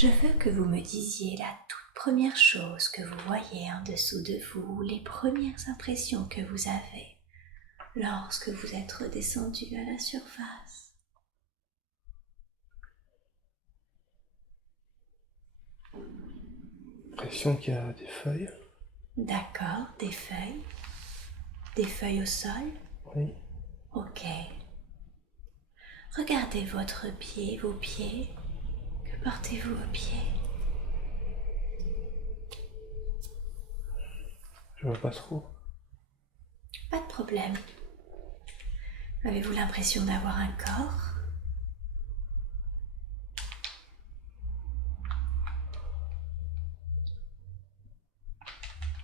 Je veux que vous me disiez la toute première chose que vous voyez en dessous de vous, les premières impressions que vous avez lorsque vous êtes redescendu à la surface. L'impression qu'il y a des feuilles. D'accord, des feuilles. Des feuilles au sol. Oui. Ok. Regardez votre pied, vos pieds. Que portez-vous aux pieds? Je vois pas trop. Pas de problème. Avez-vous l'impression d'avoir un corps?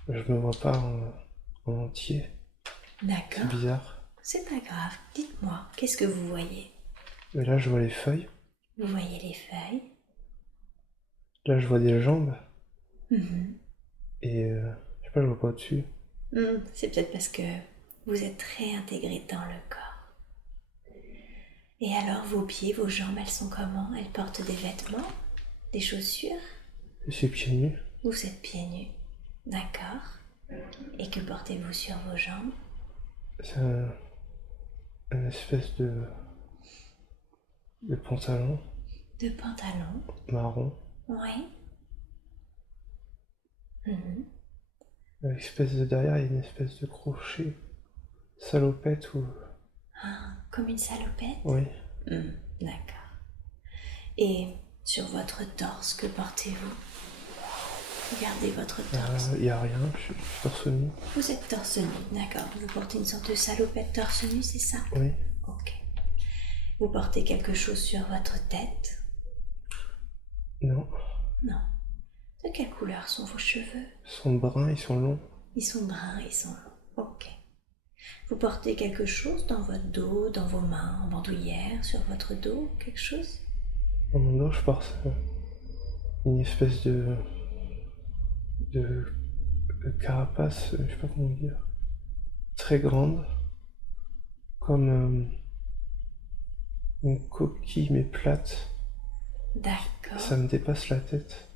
Je me vois pas en entier. C'est D'accord. bizarre. C'est pas grave. Dites-moi, qu'est-ce que vous voyez? Mais là, je vois les feuilles. Vous voyez les feuilles? Là, je vois des jambes. Mhm. Et je sais pas, je vois pas au-dessus. C'est peut-être parce que vous êtes très intégré dans le corps. Et alors, vos pieds, vos jambes, elles sont comment? Elles portent des vêtements? Des chaussures? Je suis pieds nus. Vous êtes pieds nus. D'accord. Et que portez-vous sur vos jambes? C'est une espèce de pantalon De pantalons? marron. Oui. Mhm. Avec espèce de derrière, il y a une espèce de crochet. Salopette ou... Ah, comme une salopette? Oui. D'accord. Et sur votre torse, que portez-vous? Regardez votre torse. Il y a rien, je suis torse nu. Vous êtes torse nu, d'accord. Vous portez une sorte de salopette torse nu, c'est ça? Oui. Ok. Vous portez quelque chose sur votre tête? Non. Non. De quelle couleur sont vos cheveux? Ils sont bruns, ils sont longs. Ils sont bruns, ils sont longs. Ok. Vous portez quelque chose dans votre dos, dans vos mains, en bandoulière, sur votre dos, quelque chose? Dans mon dos, je porte une espèce de carapace, je sais pas comment dire, très grande, comme une coquille mais plate. D'accord. Ça me dépasse la tête.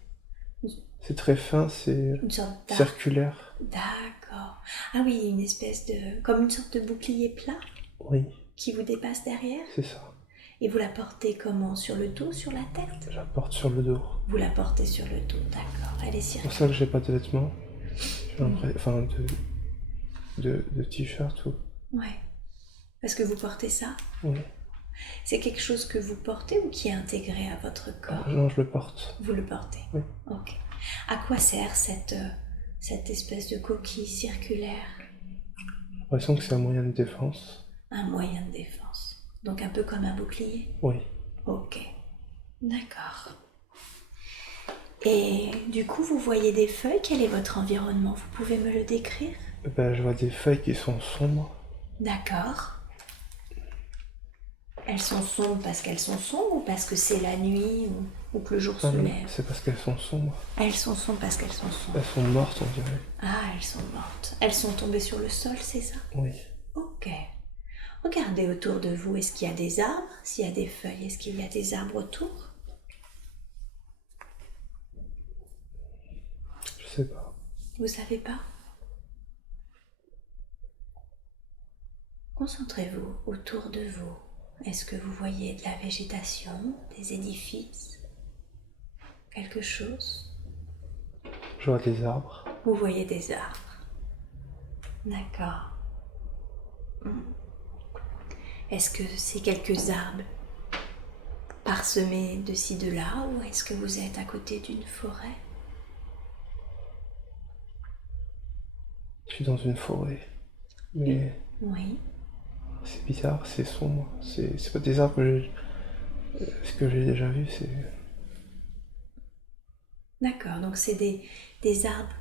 C'est très fin, c'est Une sorte d'arc. circulaire. D'accord. Ah oui, une espèce de... comme une sorte de bouclier plat Oui, qui vous dépasse derrière? c'est ça. Et vous la portez comment? Sur le dos, sur la tête? Je la porte sur le dos. Vous la portez sur le dos, d'accord. Elle est C'est pour circulaire. ça que j'ai pas de vêtements. J'ai enfin, de t-shirt ou... Ouais. Parce que vous portez ça? Oui. C'est quelque chose que vous portez ou qui est intégré à votre corps? Non, je le porte. Vous le portez? Oui. Ok. À quoi sert cette espèce de coquille circulaire? J'ai l'impression que c'est un moyen de défense. Un moyen de défense. Donc un peu comme un bouclier? Oui. Ok. D'accord. Et du coup, vous voyez des feuilles. Quel est votre environnement? Vous pouvez me le décrire? Ben, je vois des feuilles qui sont sombres. D'accord. Elles sont sombres parce qu'elles sont sombres ou parce que c'est la nuit ou que le jour se Ah non, lève? c'est parce qu'elles sont sombres. Elles sont sombres parce qu'elles sont sombres. Elles sont mortes, on dirait. Ah, elles sont mortes. Elles sont tombées sur le sol, c'est ça? Oui. Ok. Regardez autour de vous. Est-ce qu'il y a des arbres? S'il y a des feuilles, est-ce qu'il y a des arbres autour? Je sais pas. Vous savez pas? Concentrez-vous autour de vous. Est-ce que vous voyez de la végétation, des édifices, quelque chose? Je vois des arbres. Vous voyez des arbres. D'accord. Est-ce que c'est quelques arbres parsemés de ci, de là, ou est-ce que vous êtes à côté d'une forêt? Je suis dans une forêt. Mais Oui. c'est bizarre, c'est sombre. C'est pas des arbres que j'ai... Ce que j'ai déjà vu, c'est... D'accord, donc c'est des arbres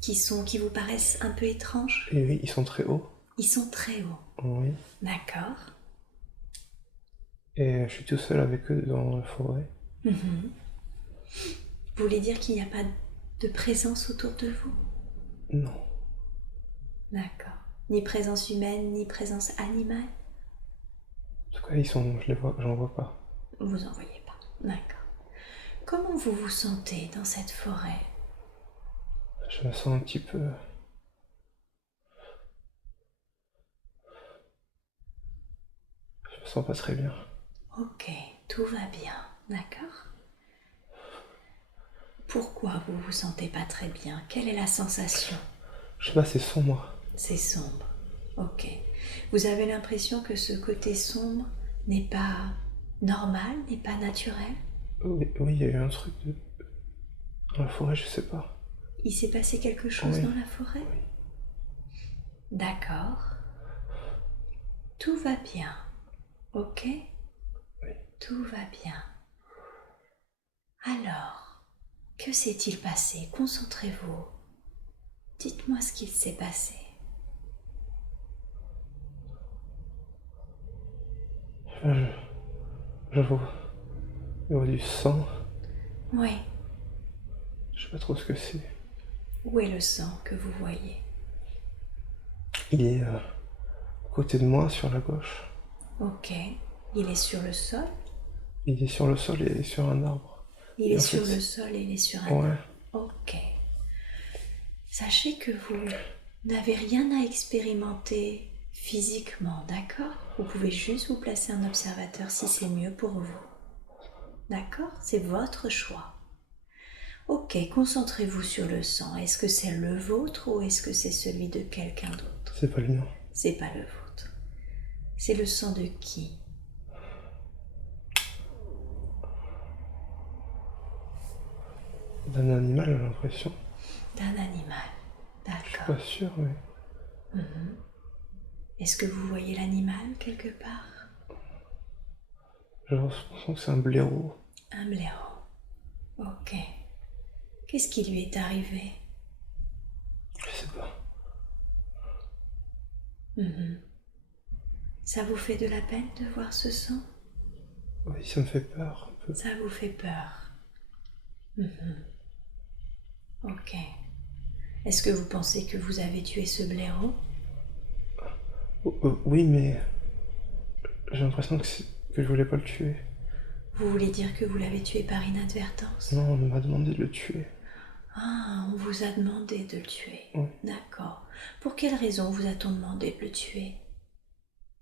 qui vous paraissent un peu étranges? Et oui, ils sont très hauts. Ils sont très hauts. Oui. D'accord. Et je suis tout seul avec eux dans la forêt. Vous voulez dire qu'il n'y a pas de présence autour de vous? Non. D'accord. Ni présence humaine, ni présence animale? En tout cas, ils sont... je les vois... j'en vois pas. Vous en voyez pas. D'accord. Comment vous vous sentez dans cette forêt? Je me sens un petit peu... Je me sens pas très bien. Ok, tout va bien, d'accord? Pourquoi vous vous sentez pas très bien? Quelle est la sensation? Je sais pas, c'est sombre. C'est sombre. Ok. Vous avez l'impression que ce côté sombre n'est pas normal, n'est pas naturel? Oui, oui, il y a eu un truc de... dans la forêt, je sais pas. Il s'est passé quelque chose Oui. dans la forêt? Oui. D'accord. Tout va bien. Ok? Oui. Tout va bien. Alors, que s'est-il passé? Concentrez-vous. Dites-moi ce qu'il s'est passé. Je, je vois du sang. Oui. Je sais pas trop ce que c'est. Où est le sang que vous voyez? Il est à côté de moi, sur la gauche. Ok. Il est sur le sol? Il est sur le sol et sur un arbre. Il Et est en sur fait, le sol et il est sur un ouais. arbre. Ok. Sachez que vous n'avez rien à expérimenter physiquement, d'accord? Vous pouvez juste vous placer un observateur si c'est mieux pour vous. D'accord? C'est votre choix. Ok, concentrez-vous sur le sang. Est-ce que c'est le vôtre ou est-ce que c'est celui de quelqu'un d'autre? C'est pas le mien. C'est pas le vôtre. C'est le sang de qui? D'un animal, j'ai l'impression. D'un animal. Je suis D'accord. pas sûr, mais... Est-ce que vous voyez l'animal quelque part? J'ai l'impression que c'est un blaireau. Un blaireau. Ok. Qu'est-ce qui lui est arrivé? Je sais pas. Ça vous fait de la peine de voir ce sang? Oui, ça me fait peur un peu. Ça vous fait peur? Ok. Est-ce que vous pensez que vous avez tué ce blaireau? Oui, mais j'ai l'impression que je voulais pas le tuer. Vous voulez dire que vous l'avez tué par inadvertance? Non, on m'a demandé de le tuer. Ah, on vous a demandé de le tuer. Oui. D'accord. Pour quelle raison vous a-t-on demandé de le tuer?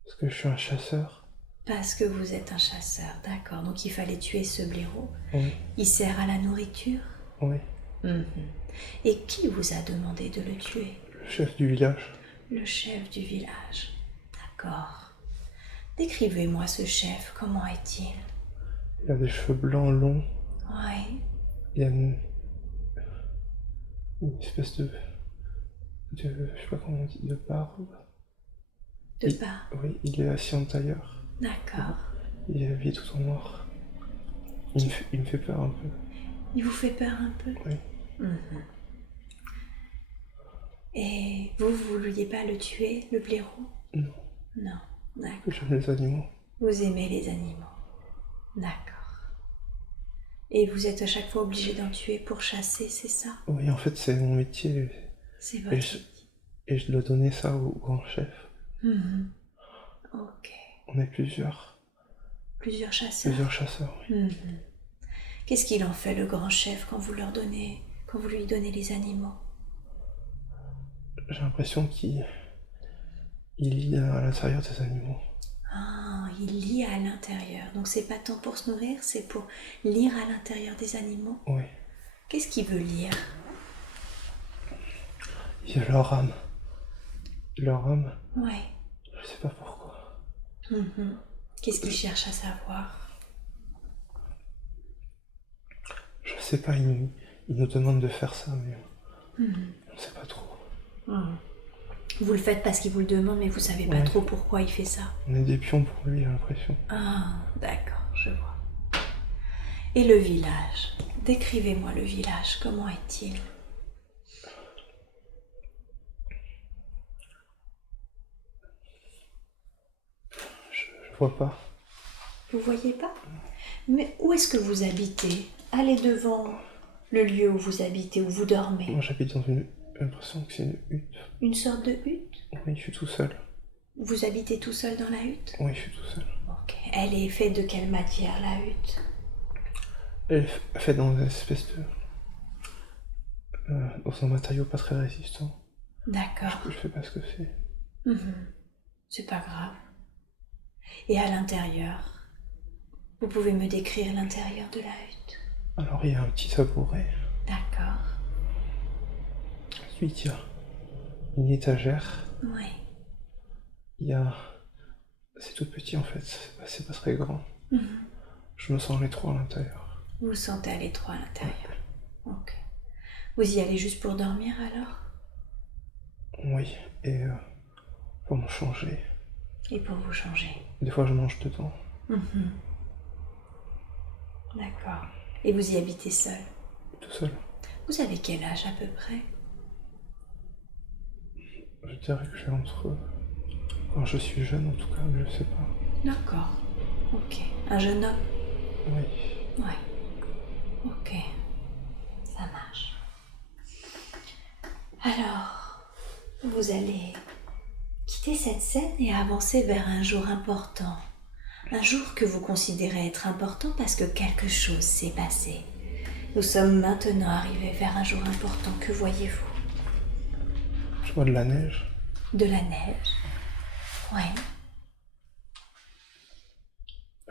Parce que je suis un chasseur. Parce que vous êtes un chasseur, d'accord. Donc il fallait tuer ce blaireau. Oui. Il sert à la nourriture? Oui. Et qui vous a demandé de le tuer? Le chef du village. Le chef du village. D'accord. Décrivez-moi ce chef, comment est-il? Il a des cheveux blancs longs. Oui. Il y a une espèce de... Je sais pas comment on dit, de barbe. De part. Oui, il est assis en tailleur. D'accord. Il est habillé tout en noir. Il me fait peur un peu. Il vous fait peur un peu? Oui. Et vous vouliez pas le tuer, le blaireau? Non. Non, d'accord. J'aime les animaux. Vous aimez les animaux. D'accord. Et vous êtes à chaque fois obligé d'en tuer pour chasser, c'est ça? Oui, en fait, c'est mon métier. C'est votre métier. Et je dois donner ça au grand chef. Ok. On est plusieurs. Plusieurs chasseurs? Plusieurs chasseurs, oui. Qu'est-ce qu'il en fait, le grand chef, quand vous lui donnez les animaux? J'ai l'impression qu'il lit à l'intérieur des animaux. Ah, il lit à l'intérieur. Donc c'est pas tant pour se nourrir, c'est pour lire à l'intérieur des animaux. Oui. Qu'est-ce qu'il veut lire? Il y a leur âme. Leur âme? Ouais. Je sais pas pourquoi. Qu'est-ce qu'il cherche à savoir? Je sais pas, il nous demande de faire ça, mais on sait pas trop. Vous le faites parce qu'il vous le demande, mais vous savez pas trop pourquoi il fait ça. On est des pions pour lui, j'ai l'impression. Ah, d'accord, je vois. Et le village? Décrivez-moi le village, comment est-il? Je vois pas. Vous voyez pas? Mais où est-ce que vous habitez? Allez devant le lieu où vous habitez, où vous dormez. Moi, j'habite dans une... J'ai l'impression que c'est une hutte. Une sorte de hutte? Oui, je suis tout seul. Vous habitez tout seul dans la hutte? Oui, je suis tout seul. Ok. Elle est faite de quelle matière, la hutte? Elle est faite dans une espèce de... dans un matériau pas très résistant. D'accord. Je sais pas ce que c'est. C'est pas grave. Et à l'intérieur, vous pouvez me décrire l'intérieur de la hutte? Alors il y a un petit tabouret. D'accord. Ensuite il y a une étagère. Oui. Il y a... C'est tout petit en fait, c'est pas très grand. Je me sens l'étroit à l'intérieur. Vous vous sentez à l'étroit à l'intérieur? Ok. Vous y allez juste pour dormir alors? Oui, et pour me changer. Et pour vous changer? Des fois je mange dedans. D'accord. Et vous y habitez seul? Tout seul. Vous avez quel âge à peu près? Je dirais que j'ai entre... Quand je suis jeune en tout cas, mais je sais pas. D'accord. Ok. Un jeune homme? Oui. Ouais. Ok. Ça marche. Alors, vous allez quitter cette scène et avancer vers un jour important. Un jour que vous considérez être important parce que quelque chose s'est passé. Nous sommes maintenant arrivés vers un jour important. Que voyez-vous? Je vois de la neige. De la neige? Ouais.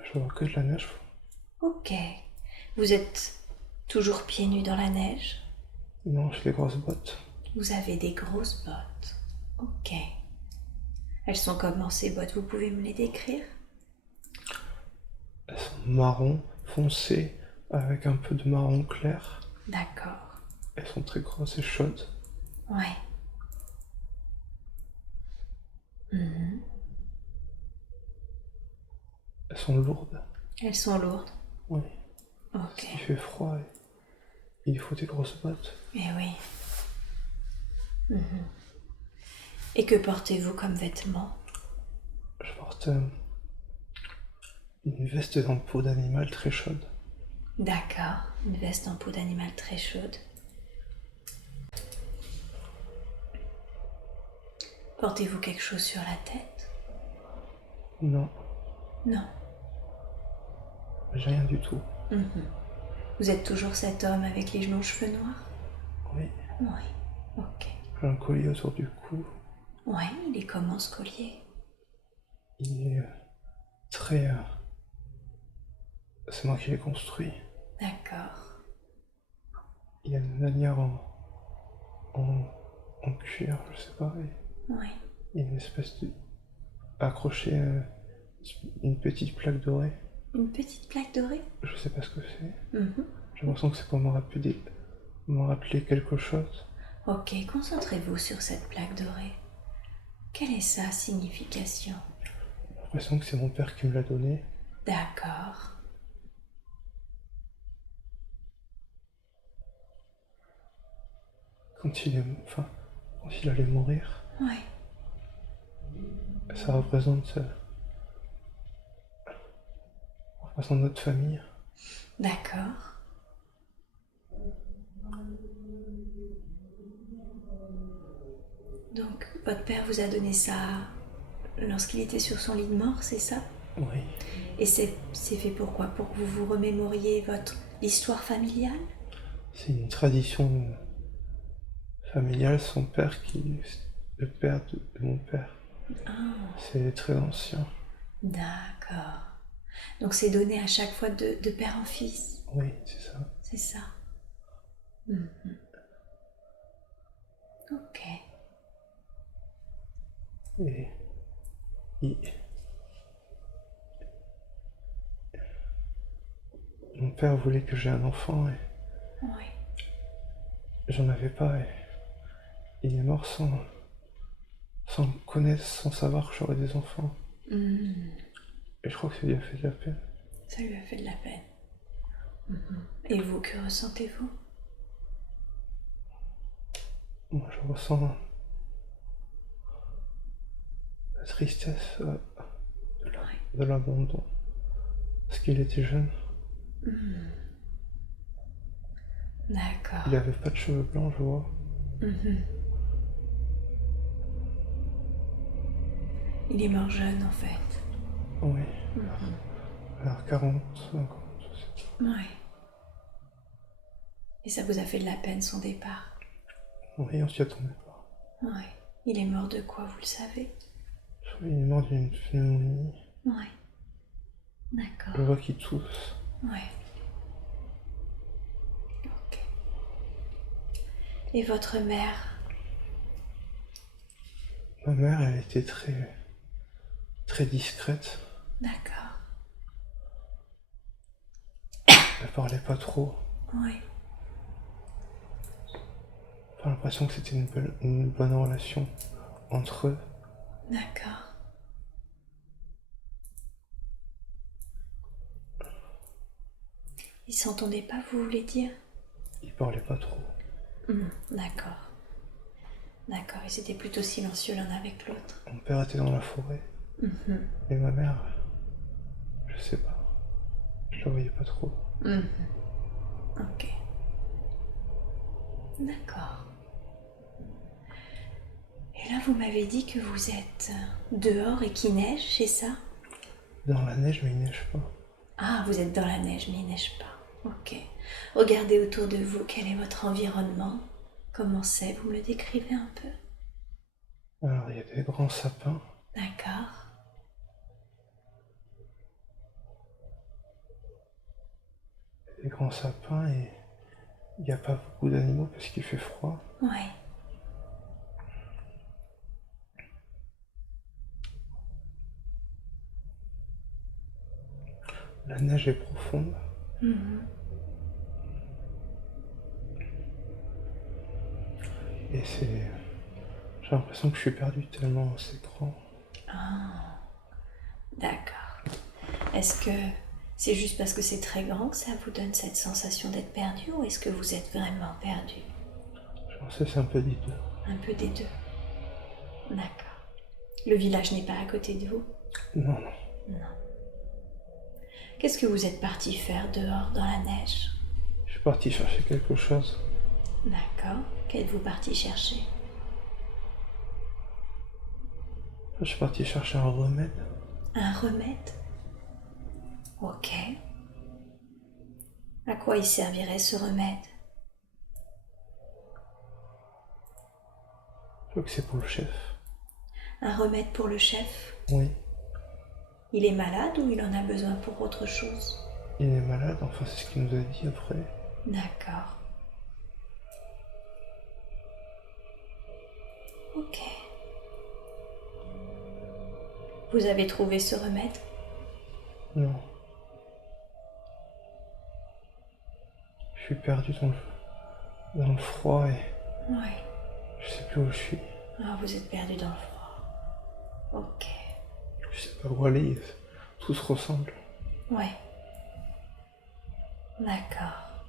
Je vois que de la neige. Ok. Vous êtes toujours pieds nus dans la neige? Non, j'ai des grosses bottes. Vous avez des grosses bottes. Ok. Elles sont comment ces bottes? Vous pouvez me les décrire? Elles sont marron foncé avec un peu de marron clair. D'accord. Elles sont très grosses et chaudes. Ouais. Elles sont lourdes. Elles sont lourdes? Oui. Ok. Il fait froid et il faut des grosses bottes. Eh oui. Et que portez-vous comme vêtements? Je porte une veste en peau d'animal très chaude. D'accord. Une veste en peau d'animal très chaude. Portez-vous quelque chose sur la tête? Non, Non. j'ai rien du tout. Vous êtes toujours cet homme avec les longs cheveux noirs? Oui, Oui. Ok. j'ai un collier autour du cou. Ouais, il est comment ce collier? Il est très... C'est moi qui l'ai construit. D'accord. Il y a une lanière en cuir, je sais pas. Et Oui. il y a une espèce de... accroché une petite plaque dorée. Une petite plaque dorée? Je sais pas ce que c'est. J'ai l'impression que c'est pour me rappeler quelque chose. Ok, concentrez-vous sur cette plaque dorée. Quelle est sa signification? J'ai l'impression que c'est mon père qui me l'a donné. D'accord. Quand il allait mourir, Ouais. ça représente notre famille. D'accord. Donc, votre père vous a donné ça lorsqu'il était sur son lit de mort, c'est ça? Oui, Et c'est fait pourquoi? Pour que vous vous remémoriez votre histoire familiale? c'est une tradition familiale. Le père de mon père. C'est très ancien. D'accord. Donc c'est donné à chaque fois de père en fils? Oui, c'est ça. C'est ça. Ok. Et il- mon père voulait que j'aie un enfant et Oui. j'en avais pas. Et il est mort sans me connaître, sans savoir que j'aurais des enfants. Et je crois que ça lui a fait de la peine. Ça lui a fait de la peine. Et vous, que ressentez-vous? Moi, je ressens la tristesse de l'abandon. Parce qu'il était jeune. D'accord. Il avait pas de cheveux blancs, je vois. Il est mort jeune en fait. Oui. Vers 40, 50, je sais pas. Ouais. Et ça vous a fait de la peine son départ? Oui, on s'y attendait pas. Oui. Il est mort de quoi, vous le savez? Il est mort d'une pneumonie. Oui. D'accord. Je vois qu'il tousse. Oui. Ok. Et votre mère? Ma mère, elle était très, très discrète. D'accord. Elle parlait pas trop. Oui. J'ai l'impression que c'était une bonne relation entre eux. D'accord. Ils s'entendaient pas, vous voulez dire? Ils parlaient pas trop. D'accord. D'accord, ils étaient plutôt silencieux l'un avec l'autre. Mon père était dans la forêt. Et ma mère, je sais pas. Je la voyais pas trop. Ok. D'accord. Et là, vous m'avez dit que vous êtes dehors et qu'il neige, c'est ça? Dans la neige, mais il neige pas. Ah, vous êtes dans la neige, mais il neige pas. Ok. Regardez autour de vous, quel est votre environnement? Comment c'est? Vous me le décrivez un peu? Alors, il y a des grands sapins. D'accord. Des grands sapins et il n'y a pas beaucoup d'animaux parce qu'il fait froid. Ouais. La neige est profonde. Et c'est... J'ai l'impression que je suis perdu tellement c'est grand. Ah, d'accord. Est-ce que c'est juste parce que c'est très grand que ça vous donne cette sensation d'être perdu ou est-ce que vous êtes vraiment perdu? Je pense que c'est un peu des deux. Un peu des deux. D'accord. Le village n'est pas à côté de vous? Non. Non. Qu'est-ce que vous êtes parti faire dehors dans la neige? Je suis parti chercher quelque chose. D'accord. Qu'êtes-vous parti chercher? Je suis parti chercher un remède. Un remède? Ok. À quoi il servirait ce remède? Je crois que c'est pour le chef. Un remède pour le chef? Oui. Il est malade ou il en a besoin pour autre chose? Il est malade, enfin c'est ce qu'il nous a dit après. D'accord. Ok. Vous avez trouvé ce remède? Non. Je suis perdu dans le froid et Oui. je sais plus où je suis. Ah, vous êtes perdu dans le froid. Ok. Je sais pas où aller. Tout se ressemble. Ouais. D'accord.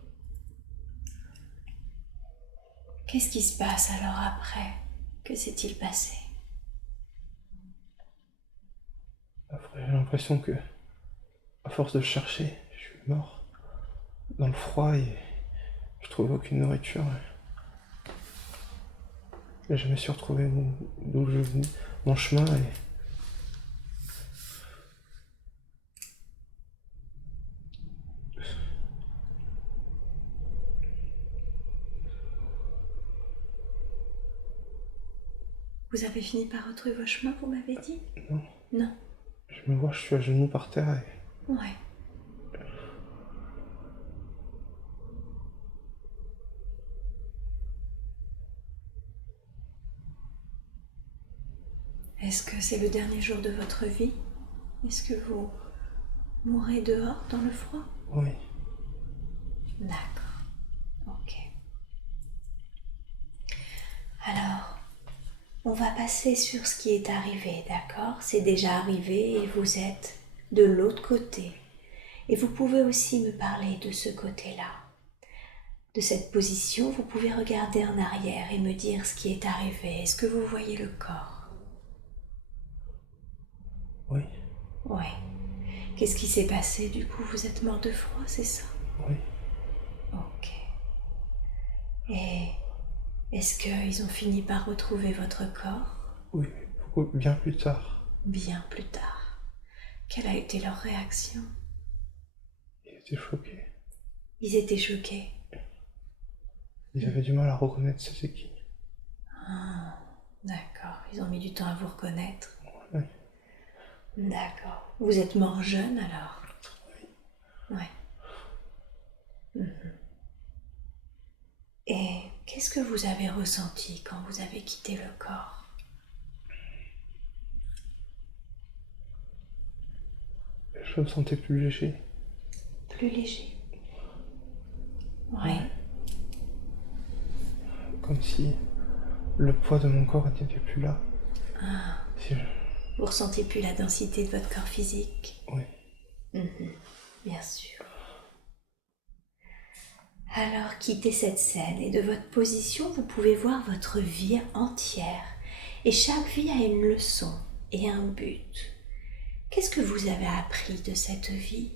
Qu'est-ce qui se passe alors après? Que s'est-il passé? Après j'ai l'impression que, à force de chercher, je suis mort. Dans le froid et je trouve aucune nourriture. Et je me suis retrouvé d'où je venais, mon chemin et... Vous avez fini par retrouver vos chemins, vous m'avez dit? Non. Non. Je me vois, je suis à genoux par terre et... Ouais. Est-ce que c'est le dernier jour de votre vie? Est-ce que vous mourrez dehors dans le froid? Oui. D'accord. Ok. Alors, on va passer sur ce qui est arrivé, d'accord? C'est déjà arrivé et vous êtes de l'autre côté. Et vous pouvez aussi me parler de ce côté-là. De cette position, vous pouvez regarder en arrière et me dire ce qui est arrivé. Est-ce que vous voyez le corps? Oui. Oui. Qu'est-ce qui s'est passé du coup? Vous êtes mort de froid, c'est ça? Oui. Ok. Et est-ce qu'ils ont fini par retrouver votre corps? Oui, beaucoup, bien plus tard. Bien plus tard. Quelle a été leur réaction? Il était choqué. Ils étaient choqués. Ils avaient du mal à reconnaître c'était qui. Ah, d'accord. Ils ont mis du temps à vous reconnaître. Oui. D'accord. Vous êtes mort jeune alors? Ouais. Et qu'est-ce que vous avez ressenti quand vous avez quitté le corps? Je me sentais plus léger. Plus léger. Ouais. Comme si le poids de mon corps n'était plus là. Si je... Vous ressentez plus la densité de votre corps physique? Oui. Bien sûr. Alors quittez cette scène et de votre position, vous pouvez voir votre vie entière. Et chaque vie a une leçon et un but. Qu'est-ce que vous avez appris de cette vie?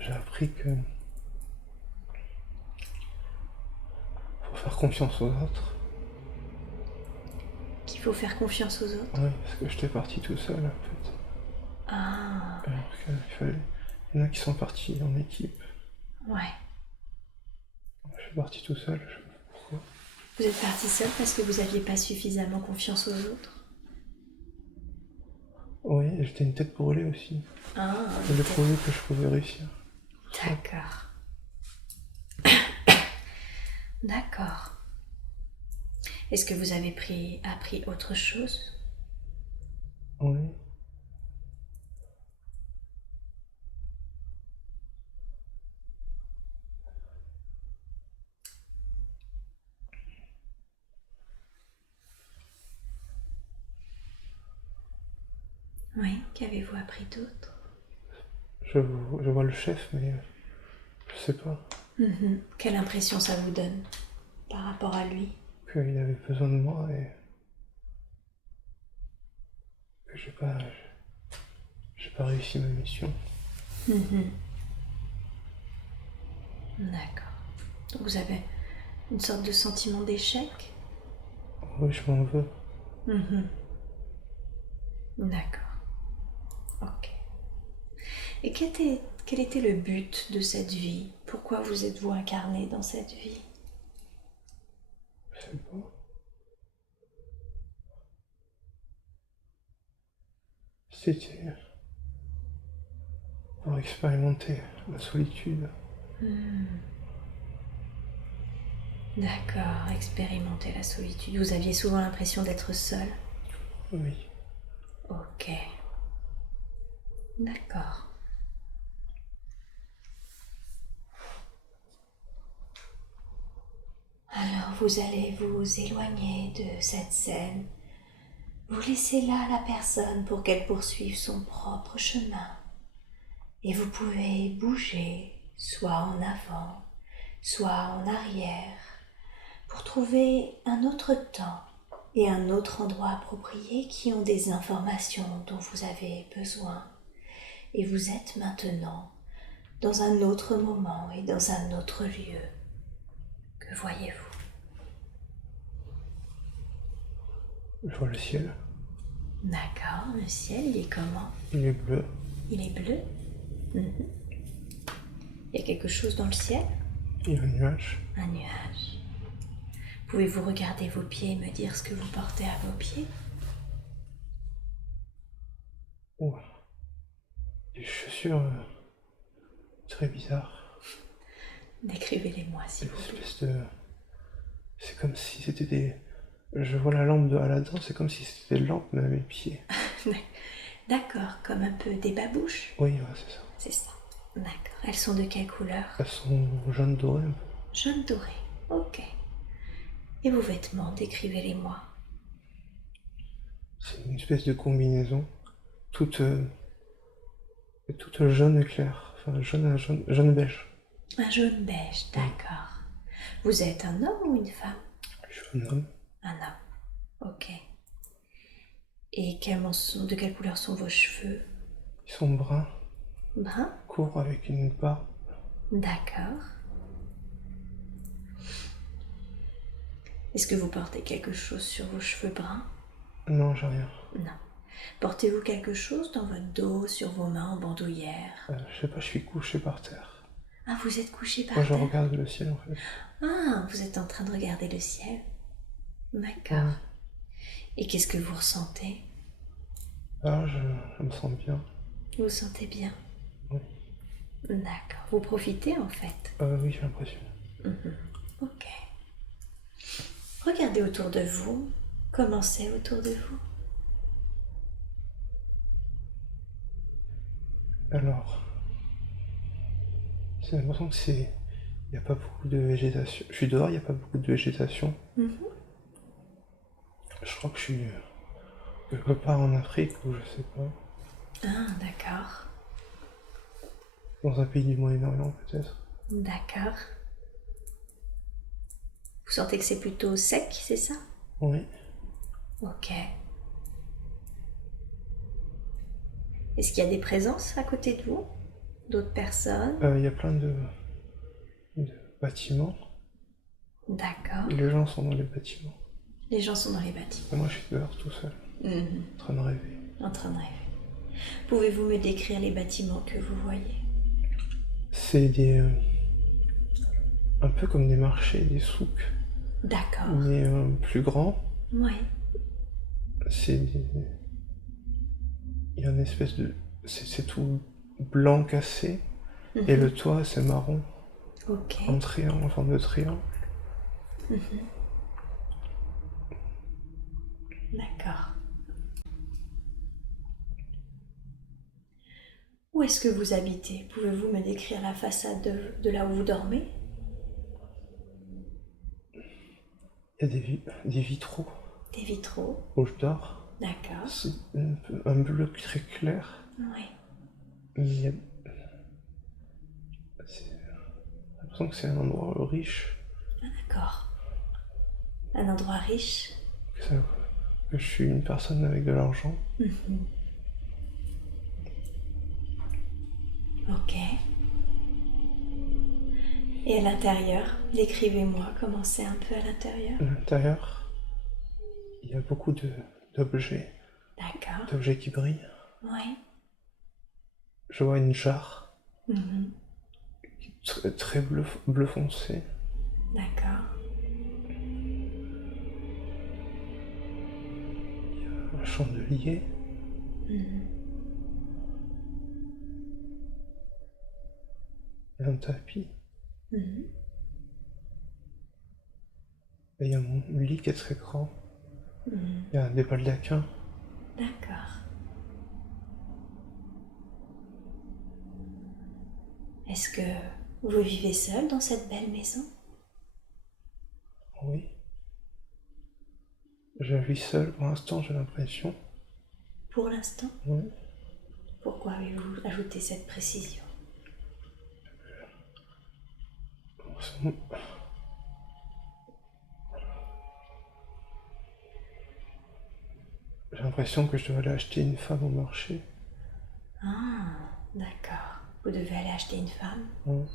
J'ai appris que faut faire confiance aux autres. Qu'il faut faire confiance aux autres? Oui, parce que j'étais parti tout seul en fait. Ah, Alors qu'il fallait... Il y en a qui sont partis en équipe. ouais. Je suis parti tout seul, je sais pas pourquoi. Vous êtes parti seul parce que vous n'aviez pas suffisamment confiance aux autres? Oui, et j'étais une tête brûlée aussi. Ah, Je voulais prouver que je pouvais réussir. d'accord. D'accord. Est-ce que vous avez appris autre chose? Oui. Oui, qu'avez-vous appris d'autre? Je vois le chef, mais je sais pas. Quelle impression ça vous donne par rapport à lui? Qu'il avait besoin de moi et que j'ai pas réussi ma mission. D'accord. Donc vous avez une sorte de sentiment d'échec? Oui, je m'en veux. D'accord. Ok. Et quel était le but de cette vie? Pourquoi vous êtes-vous incarné dans cette vie? Je sais pas. C'était pour expérimenter la solitude. D'accord, expérimenter la solitude. Vous aviez souvent l'impression d'être seul? Oui. Ok. D'accord. Alors vous allez vous éloigner de cette scène. Vous laissez là la personne pour qu'elle poursuive son propre chemin. Et vous pouvez bouger, soit en avant, soit en arrière, pour trouver un autre temps et un autre endroit approprié qui ont des informations dont vous avez besoin. Et vous êtes maintenant dans un autre moment et dans un autre lieu. Que voyez-vous? Je vois le ciel. D'accord, le ciel, il est comment? Il est bleu. Il est bleu. Il y a quelque chose dans le ciel? Il y a un nuage. Un nuage. Pouvez-vous regarder vos pieds et me dire ce que vous portez à vos pieds? Oh. Des chaussures très bizarres. Décrivez-les-moi, s'il Des vous plaît. espèces de... C'est comme si c'était des... Je vois la lampe de Aladdin, c'est comme si c'était des lampes mais à mes pieds. D'accord, comme un peu des babouches? Oui, ouais, c'est ça. C'est ça. D'accord. Elles sont de quelle couleur? Elles sont jaune doré un peu. Jaune doré. Ok. Et vos vêtements, décrivez-les-moi. C'est une espèce de combinaison, toute, toute jaune clair, enfin jaune beige. Un jaune beige, d'accord. Vous êtes un homme ou une femme? Je suis un homme. Un homme. Ok. Et de quelle couleur sont vos cheveux? Ils sont bruns, Bruns? courts avec une barbe. D'accord. Est-ce que vous portez quelque chose sur vos cheveux bruns? Non, j'ai rien. Non. Portez-vous quelque chose dans votre dos, sur vos mains en bandoulière? Je sais pas, je suis couché par terre. Ah, vous êtes couché par Moi, terre? je regarde le ciel, en fait. Ah, vous êtes en train de regarder le ciel. D'accord. Ouais. Et qu'est-ce que vous ressentez? Ah, je me sens bien. Vous vous sentez bien? Oui. D'accord. Vous profitez en fait? Oui, j'ai l'impression. Ok. Regardez autour de vous. Comment c'est autour de vous? Alors, j'ai l'impression que c'est... Il n'y a pas beaucoup de végétation. Je suis dehors, il n'y a pas beaucoup de végétation. Je crois que je suis quelque part en Afrique ou je sais pas. Ah, d'accord. Dans un pays du Moyen-Orient peut-être. D'accord. Vous sentez que c'est plutôt sec, c'est ça? Oui. Ok. Est-ce qu'il y a des présences à côté de vous? D'autres personnes? Il y a plein de bâtiments. D'accord. Et les gens sont dans les bâtiments. Les gens sont dans les bâtiments. Et moi je suis dehors tout seul, en train de rêver. En train de rêver. Pouvez-vous me décrire les bâtiments que vous voyez? C'est des... un peu comme des marchés, des souks. D'accord. Mais plus grands. Oui. C'est des... Il y a une espèce de... C'est tout blanc cassé. Et le toit c'est marron. Ok. En triangle, en forme de triangle. D'accord. Où est-ce que vous habitez? Pouvez-vous me décrire la façade de là où vous dormez? Il y a des vitraux Des vitraux. où je dors. D'accord. C'est un bleu très clair. Oui. Mais il y a... J'ai l'impression que c'est un endroit riche. D'accord. Un endroit riche. Que je suis une personne avec de l'argent. Ok. Et à l'intérieur, décrivez-moi comment c'est un peu à l'intérieur. À l'intérieur, il y a beaucoup d'objets. D'accord. D'objets qui brillent. Oui. Je vois une jarre. Très bleu foncé. D'accord. Un chandelier. Et un tapis. Et il y a mon lit qui est très grand. Il y a des baldaquins. D'accord. Est-ce que vous vivez seul dans cette belle maison? Oui. Je vis seul pour l'instant, j'ai l'impression. Pour l'instant? Oui. Pourquoi avez-vous ajouté cette précision? J'ai l'impression que je dois aller acheter une femme au marché. Ah, d'accord. Vous devez aller acheter une femme? Oui.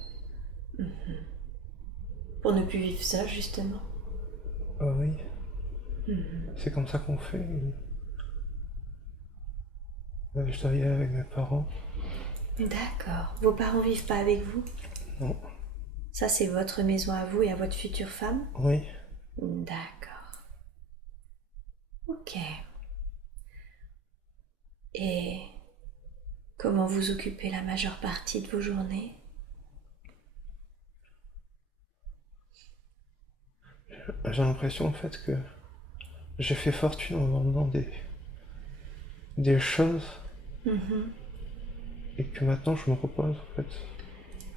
Pour ne plus vivre seul, justement? Ah oui. C'est comme ça qu'on fait. Je dois y aller avec mes parents. D'accord. Vos parents vivent pas avec vous? Non. Ça, c'est votre maison à vous et à votre future femme? Oui. D'accord. Ok. Et comment vous occupez la majeure partie de vos journées? J'ai l'impression en fait que j'ai fait fortune en vendant des choses et que maintenant je me repose en fait.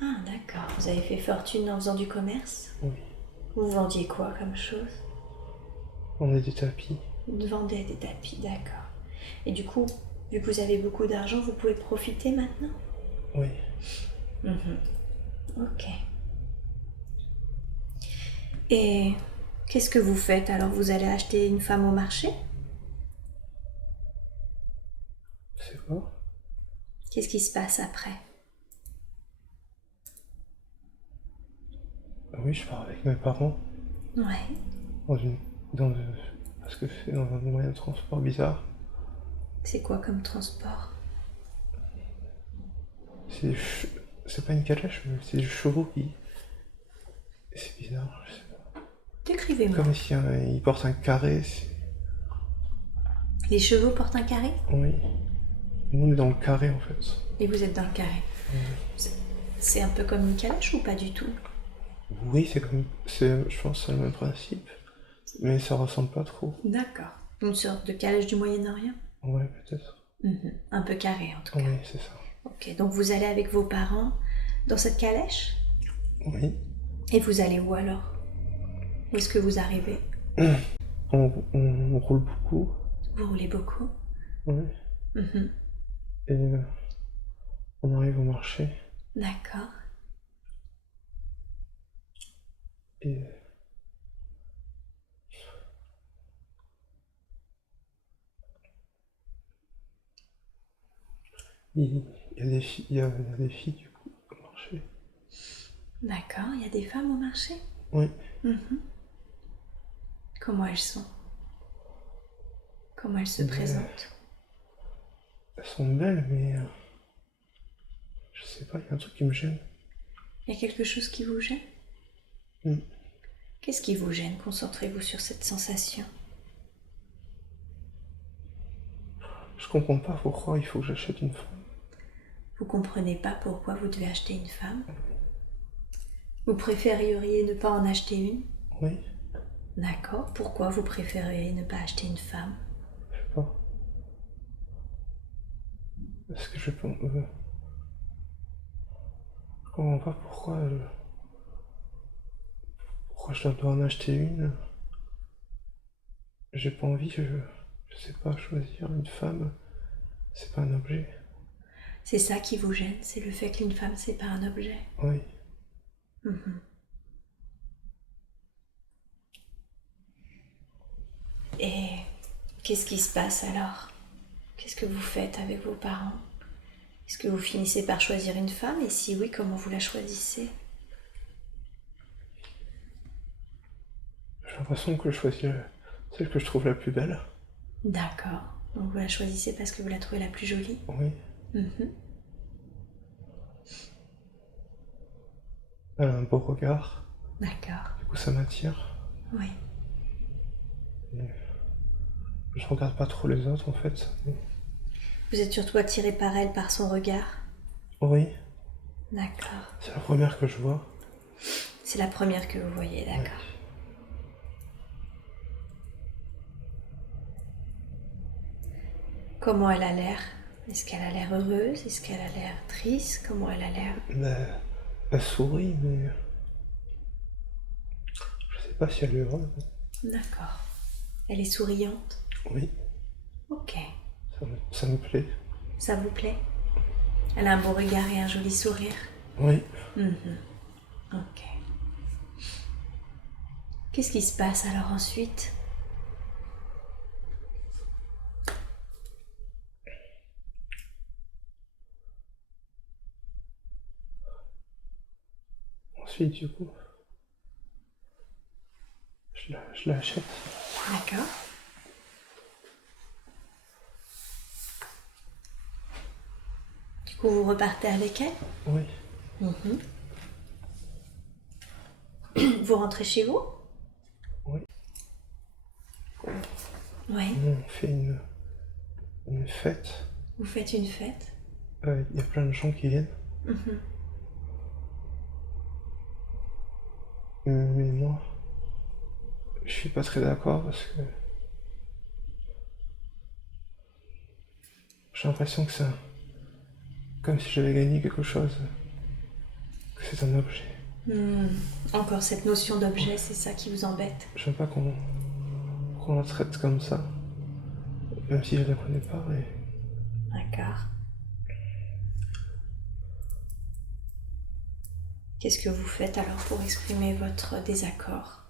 Ah, d'accord. Vous avez fait fortune en faisant du commerce? Oui. Vous vendiez quoi comme chose? On est des tapis. Vous vendez des tapis, d'accord. Et du coup, vu que vous avez beaucoup d'argent, vous pouvez profiter maintenant? Oui. Ok. Et qu'est-ce que vous faites alors? Vous allez acheter une femme au marché? C'est quoi? Qu'est-ce qui se passe après? Oui, je pars avec mes parents Ouais. parce que c'est dans un moyen de transport bizarre. C'est quoi comme transport? C'est pas une calèche, mais c'est des chevaux qui... C'est bizarre, je sais pas. Décrivez-moi. Comme si ils portent un carré. Les chevaux portent un carré? Oui. Nous, on est dans le carré, en fait. Et vous êtes dans le carré. C'est un peu comme une calèche ou pas du tout? Oui, je pense que c'est le même principe. Mais ça ressemble pas trop. D'accord. Une sorte de calèche du Moyen-Orient? Ouais, peut-être. Un peu carré en tout cas. Oui, c'est ça. Ok, donc vous allez avec vos parents dans cette calèche? Oui. Et vous allez où alors? Où est-ce que vous arrivez? On roule beaucoup. Vous roulez beaucoup? Oui. Et on arrive au marché. D'accord. Et il y a des filles du coup au marché. D'accord, il y a des femmes au marché? Oui. Comment elles sont? Comment elles se présentent? Elles sont belles, mais je sais pas, il y a un truc qui me gêne. Il y a quelque chose qui vous gêne? Qu'est-ce qui vous gêne? Concentrez-vous sur cette sensation. Je comprends pas pourquoi il faut que j'achète une femme. Vous comprenez pas pourquoi vous devez acheter une femme? Vous préféreriez ne pas en acheter une? Oui. D'accord. Pourquoi vous préféreriez ne pas acheter une femme? Je sais pas. Est-ce que je pense... je comprends pas pourquoi je dois en acheter une. J'ai pas envie, je sais pas, choisir une femme. C'est pas un objet. C'est ça qui vous gêne, c'est le fait qu'une femme, c'est pas un objet. Oui. Et qu'est-ce qui se passe alors? Qu'est-ce que vous faites avec vos parents? Est-ce que vous finissez par choisir une femme? Et si oui, comment vous la choisissez? J'ai l'impression que je choisis celle que je trouve la plus belle. D'accord. Donc vous la choisissez parce que vous la trouvez la plus jolie? Oui. Elle a un beau regard. D'accord. Du coup, ça m'attire. Oui. Et je regarde pas trop les autres, en fait. Vous êtes surtout attiré par elle, par son regard? Oui. D'accord. C'est la première que je vois. C'est la première que vous voyez, d'accord. Oui. Comment elle a l'air? Est-ce qu'elle a l'air heureuse? Est-ce qu'elle a l'air triste? Comment elle a l'air? Elle sourit, mais je sais pas si elle est heureuse. D'accord. Elle est souriante? Oui. Ok. Ça me plaît. Ça vous plaît? Elle a un beau regard et un joli sourire? Oui. Ok. Qu'est-ce qui se passe alors ensuite? Ensuite, du coup, je l'achète. D'accord. Du coup, vous repartez avec elle? Oui. Vous rentrez chez vous? Oui. Oui. On fait une fête. Vous faites une fête? Il y a plein de gens qui viennent. Mais moi, je suis pas très d'accord parce que j'ai l'impression que c'est comme si j'avais gagné quelque chose, que c'est un objet. Encore cette notion d'objet, c'est ça qui vous embête? J'aime pas qu'on la traite comme ça, même si je la connais pas. D'accord. Qu'est-ce que vous faites alors pour exprimer votre désaccord?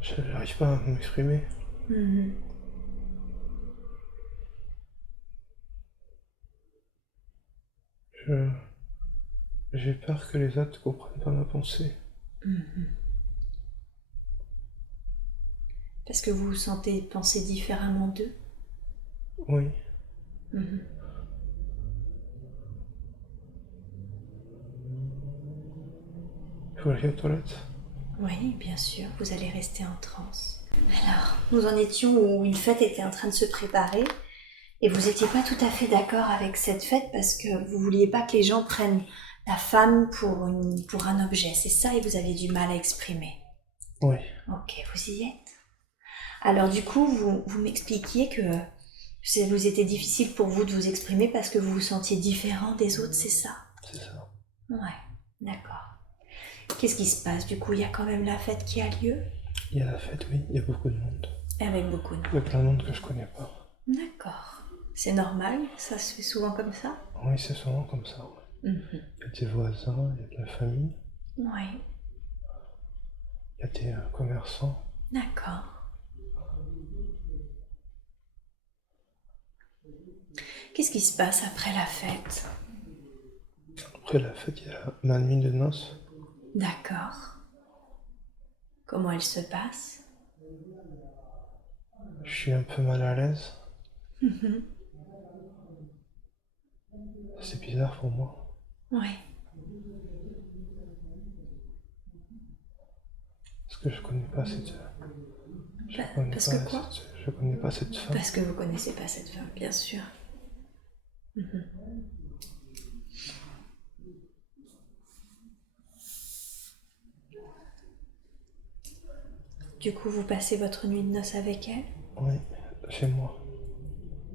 J'arrive pas à m'exprimer. J'ai peur que les autres comprennent pas ma pensée. Parce que vous vous sentez penser différemment d'eux? Oui. Il faut aller aux toilettes. Oui, bien sûr, vous allez rester en transe. Alors, nous en étions où une fête était en train de se préparer et vous n'étiez pas tout à fait d'accord avec cette fête parce que vous vouliez pas que les gens prennent la femme pour un objet, c'est ça, et vous aviez du mal à exprimer. Oui. Ok, vous y êtes. Alors du coup, vous m'expliquiez que ça vous était difficile pour vous de vous exprimer parce que vous vous sentiez différent des autres, c'est ça? C'est ça. Ouais, d'accord. Qu'est-ce qui se passe du coup? Il y a quand même la fête qui a lieu? Il y a la fête, oui, il y a beaucoup de monde. Avec beaucoup de monde. Il y a plein de monde que je connais pas. D'accord. C'est normal? Ça se fait souvent comme ça? Oui, c'est souvent comme ça. Ouais. Il y a des voisins, il y a de la famille. Oui. Il y a des commerçants. D'accord. Qu'est-ce qui se passe après la fête? Après la fête, il y a ma nuit de noces. D'accord. Comment elle se passe? Je suis un peu mal à l'aise. C'est bizarre pour moi. Oui. Parce que je connais pas cette... Parce que quoi? Je connais pas cette femme. Parce que vous connaissez pas cette femme, bien sûr. Du coup, vous passez votre nuit de noces avec elle? Oui, chez moi.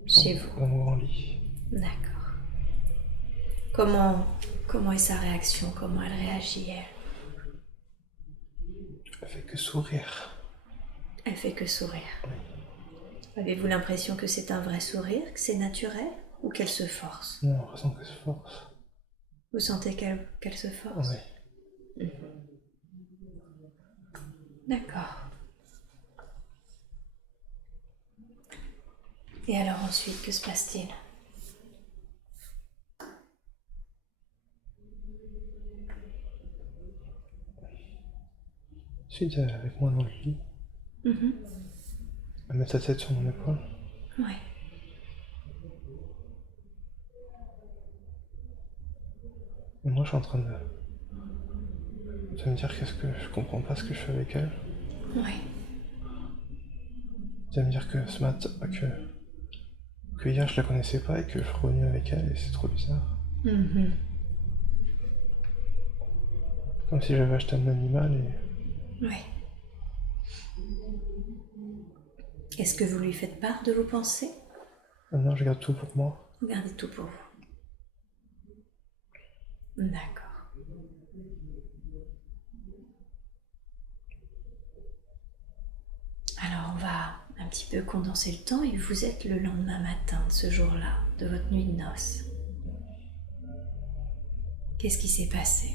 Chez vous? Dans mon grand lit. D'accord. Comment est sa réaction? Comment elle réagit, elle? Elle fait que sourire. Elle fait que sourire. Oui. Avez-vous l'impression que c'est un vrai sourire, que c'est naturel, ou qu'elle se force? Non, raison qu'elle se force. Vous sentez qu'elle se force? Oui. D'accord. Et alors ensuite, que se passe-t-il? Ensuite, elle est avec moi dans le lit. Elle met sa tête sur mon épaule. Oui. Et moi, je suis en train de me dire qu'est-ce que je comprends pas ce que je fais avec elle. Oui. De me dire que ce matin, que hier je la connaissais pas et que je suis revenu avec elle et c'est trop bizarre. Comme si j'avais acheté un animal et... Oui. Est-ce que vous lui faites part de vos pensées? Maintenant, je garde tout pour moi. Vous gardez tout pour vous. D'accord. Alors on va un petit peu condenser le temps et vous êtes le lendemain matin de ce jour-là, de votre nuit de noces. Qu'est-ce qui s'est passé?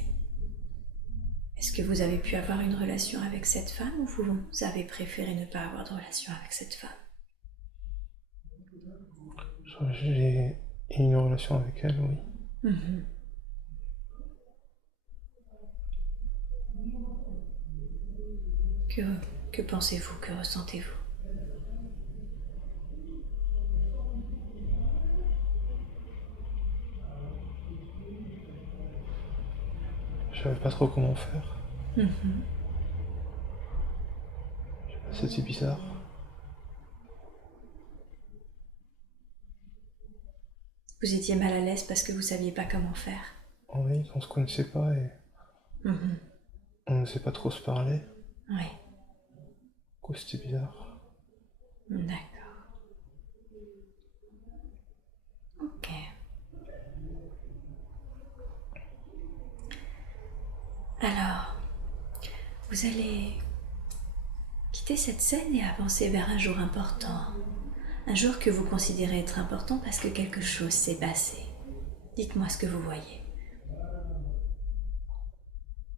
Est-ce que vous avez pu avoir une relation avec cette femme ou vous avez préféré ne pas avoir de relation avec cette femme? J'ai une relation avec elle, oui. Que pensez-vous? Que ressentez-vous? Je savais pas trop comment faire. C'était bizarre. Vous étiez mal à l'aise parce que vous saviez pas comment faire? Oui, on se connaissait pas et on ne sait pas trop se parler. Oui. Du coup, c'était bizarre. D'accord. Ok. Alors, vous allez quitter cette scène et avancer vers un jour important. Un jour que vous considérez être important parce que quelque chose s'est passé. Dites-moi ce que vous voyez.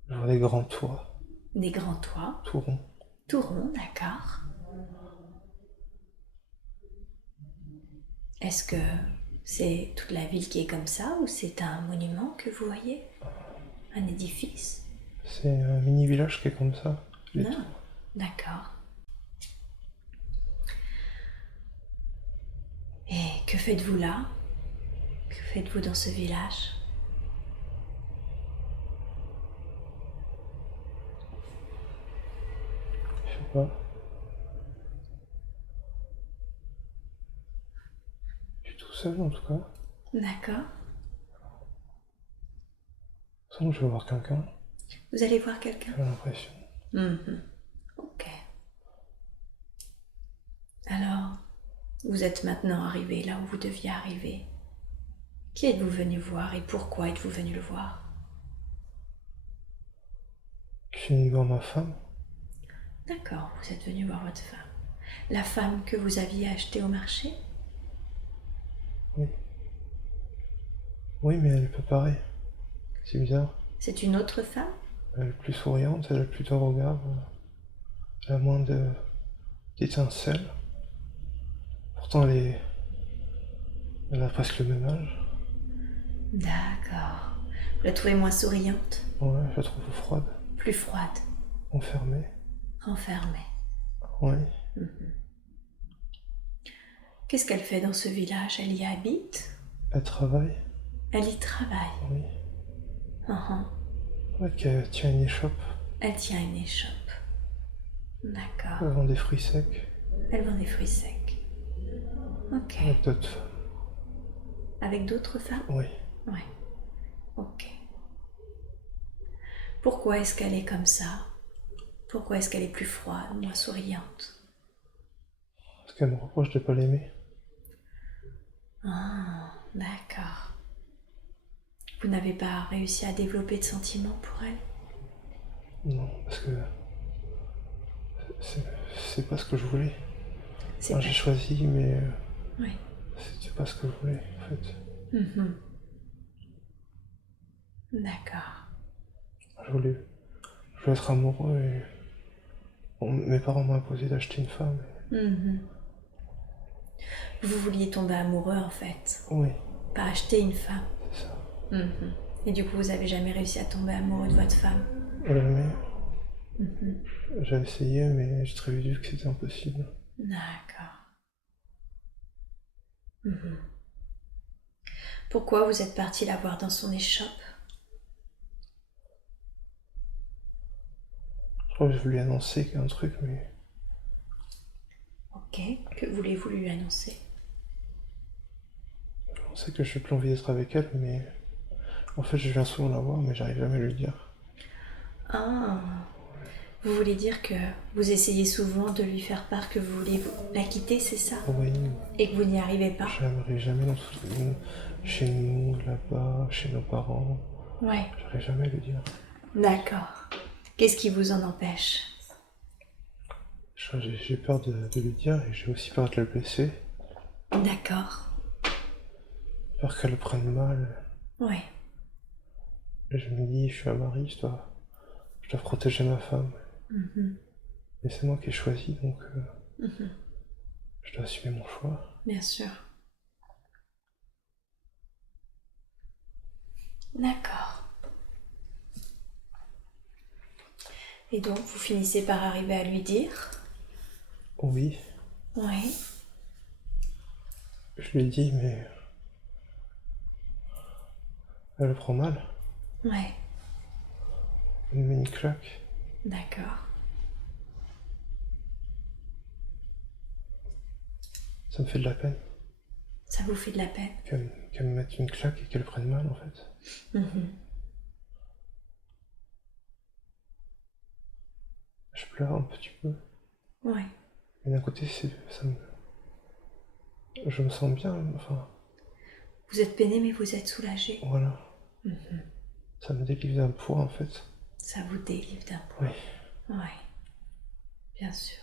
Je vois des grands toits. Des grands toits. Tout ronds. Tout rond, d'accord. Est-ce que c'est toute la ville qui est comme ça ou c'est un monument que vous voyez? Un édifice? C'est un mini village qui est comme ça. Non, d'accord. Que faites-vous là? Que faites-vous dans ce village? Je sais pas. Je suis tout seul en tout cas. D'accord. Sans je vais voir quelqu'un. Vous allez voir quelqu'un? J'ai l'impression. Ok. Alors, vous êtes maintenant arrivé là où vous deviez arriver. Qui êtes-vous venu voir et pourquoi êtes-vous venu le voir? Je suis venu voir ma femme. D'accord, vous êtes venu voir votre femme. La femme que vous aviez achetée au marché? Oui. Oui, mais elle est pas pareille. C'est bizarre. C'est une autre femme? Elle est plus souriante, elle a plus de regard. Elle a moins d'étincelles. Pourtant, elle a presque le même âge. D'accord. Vous la trouvez moins souriante? Ouais, je la trouve froide, Plus froide? enfermée. Renfermée? Oui. Qu'est-ce qu'elle fait dans ce village? Elle y habite? Elle travaille. Elle y travaille? Oui. Uh-huh. Ouais, qu'elle tient une échoppe. Elle tient une échoppe. D'accord. Elle vend des fruits secs. Elle vend des fruits secs. Ok. Avec d'autres femmes. Avec d'autres femmes? Oui. Ouais. Ok. Pourquoi est-ce qu'elle est comme ça? Pourquoi est-ce qu'elle est plus froide, moins souriante? Parce qu'elle me reproche de pas l'aimer. Ah, d'accord. Vous n'avez pas réussi à développer de sentiments pour elle? Non, parce que c'est pas ce que je voulais. Enfin, j'ai choisi, mais Oui. c'était pas ce que je voulais, en fait. D'accord. Je voulais être amoureux et mes parents m'ont imposé d'acheter une femme. Vous vouliez tomber amoureux en fait, Oui, pas acheter une femme. c'est ça. Et du coup, vous avez jamais réussi à tomber amoureux de votre femme? Jamais. J'ai essayé, mais j'ai très vite vu que c'était impossible. D'accord. Pourquoi vous êtes parti la voir dans son échoppe? Je crois que je voulais lui annoncer un truc, mais Ok, que voulez-vous lui annoncer? je sais que j'ai plus envie d'être avec elle, mais en fait, je viens souvent la voir, mais j'arrive jamais à lui dire. Ah, vous voulez dire que vous essayez souvent de lui faire part que vous voulez la quitter, c'est ça? Oui, Et que vous n'y arrivez pas? j'aimerais jamais dans chez nous, là-bas, chez nos parents. Ouais. J'arrive jamais à lui dire. D'accord. Qu'est-ce qui vous en empêche? J'ai peur de lui dire et j'ai aussi peur de la blesser. D'accord. Peur qu'elle le prenne mal. Ouais. Et je me dis, je suis un mari, je dois protéger ma femme. Mais c'est moi qui ai choisi, donc je dois assumer mon choix. Bien sûr. D'accord. Et donc, vous finissez par arriver à lui dire? Oui, Oui. je lui ai dit, mais elle le prend mal. Ouais. Elle me met une claque. D'accord. Ça me fait de la peine Ça vous fait de la peine? qu'elle me mette une claque et qu'elle le prenne mal, en fait. Je pleure un petit peu. Ouais. Mais d'un côté, je me sens bien, enfin, Vous êtes peiné, mais vous êtes soulagé. voilà. Ça me délivre d'un poids, en fait. Ça vous délivre d'un poids. Oui. Ouais. Bien sûr.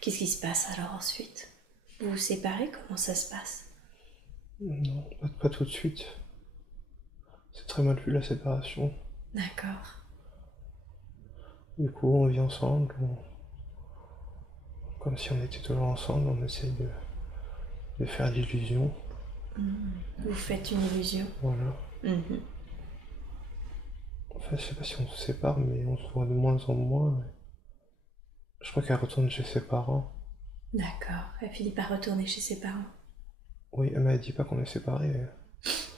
Qu'est-ce qui se passe alors ensuite? Vous vous séparez? Comment ça se passe? Non, pas tout de suite. C'est très mal vu la séparation. D'accord. Du coup, on vit ensemble, comme si on était toujours ensemble, on essaye de faire l'illusion. Vous faites une illusion. Voilà. Enfin, je sais pas si on se sépare, mais on se voit de moins en moins. Je crois qu'elle retourne chez ses parents. D'accord. Elle finit par retourner chez ses parents. Oui, elle m'a dit pas qu'on est séparés.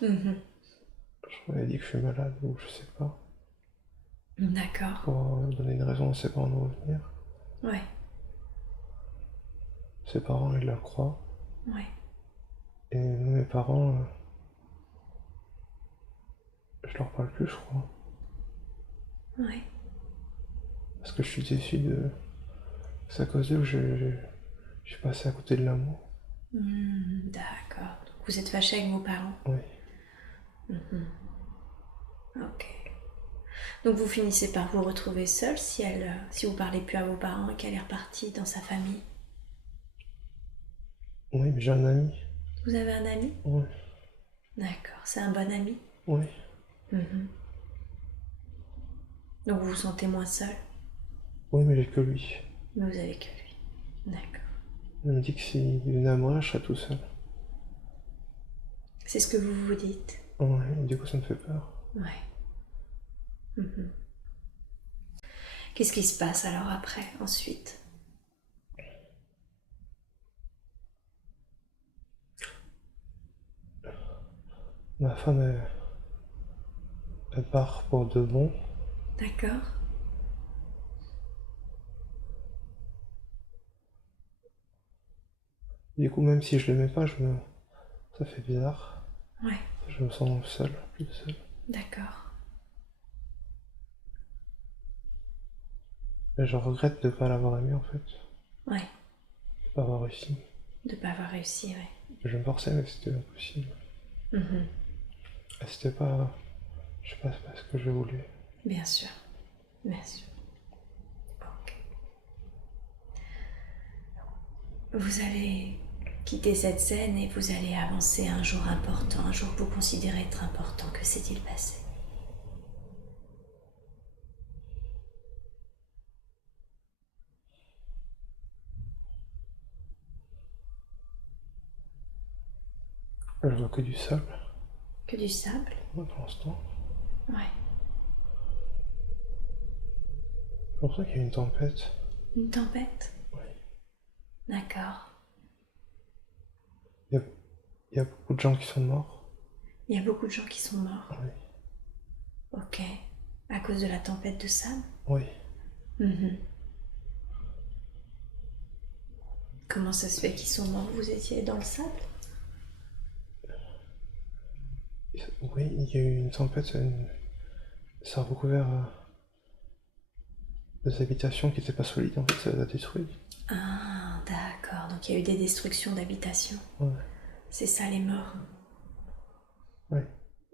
Mhm. Elle m'a dit que je suis malade ou je sais pas. D'accord. Pour donner une raison à ses parents de revenir. Ouais. Ses parents, ils la croient. Ouais. Et nous, mes parents, je leur parle plus, je crois. Ouais. Parce que je suis déçu de... C'est à cause d'eux que je suis passé à côté de l'amour. D'accord. Donc vous êtes fâché avec vos parents. Oui. Ok. Donc vous finissez par vous retrouver seul si vous parlez plus à vos parents et qu'elle est repartie dans sa famille. Oui, mais j'ai un ami. Vous avez un ami? Oui. D'accord. C'est un bon ami? Oui. Donc vous vous sentez moins seul? Oui, mais j'ai que lui. Mais vous avez que lui. D'accord. Il me dit que s'il venait à mourir, je serais tout seul. C'est ce que vous vous dites? Ouais, du coup, ça me fait peur. Ouais. Qu'est-ce qui se passe alors après, ensuite? Ma femme, elle part pour de bon. D'accord. Du coup, même si je l'aimais pas, ça fait bizarre. Ouais. Je me sens seul, plus seul. D'accord. Et je regrette de ne pas l'avoir aimé, en fait. Ouais. De pas avoir réussi. De pas avoir réussi, ouais. Je me forçais, mais c'était impossible. Et c'était pas... Je sais pas, c'est pas ce que je voulais. Bien sûr. Bien sûr. Ok. Vous allez quitter cette scène et vous allez avancer à un jour important, un jour que vous considérez être important. Que s'est-il passé? Je vois que du sable, Que du sable? pour l'instant. Ouais. C'est pour ça qu'il y a une tempête. Une tempête? Oui. D'accord. Il y a beaucoup de gens qui sont morts. Il y a beaucoup de gens qui sont morts. Oui. Ok. À cause de la tempête de sable? Oui. Comment ça se fait qu'ils sont morts? Vous étiez dans le sable? Oui, il y a eu une tempête, ça a recouvert des habitations qui n'étaient pas solides, en fait, ça les a détruites. Ah, d'accord. Donc il y a eu des destructions d'habitations. Ouais. C'est ça les morts. Ouais.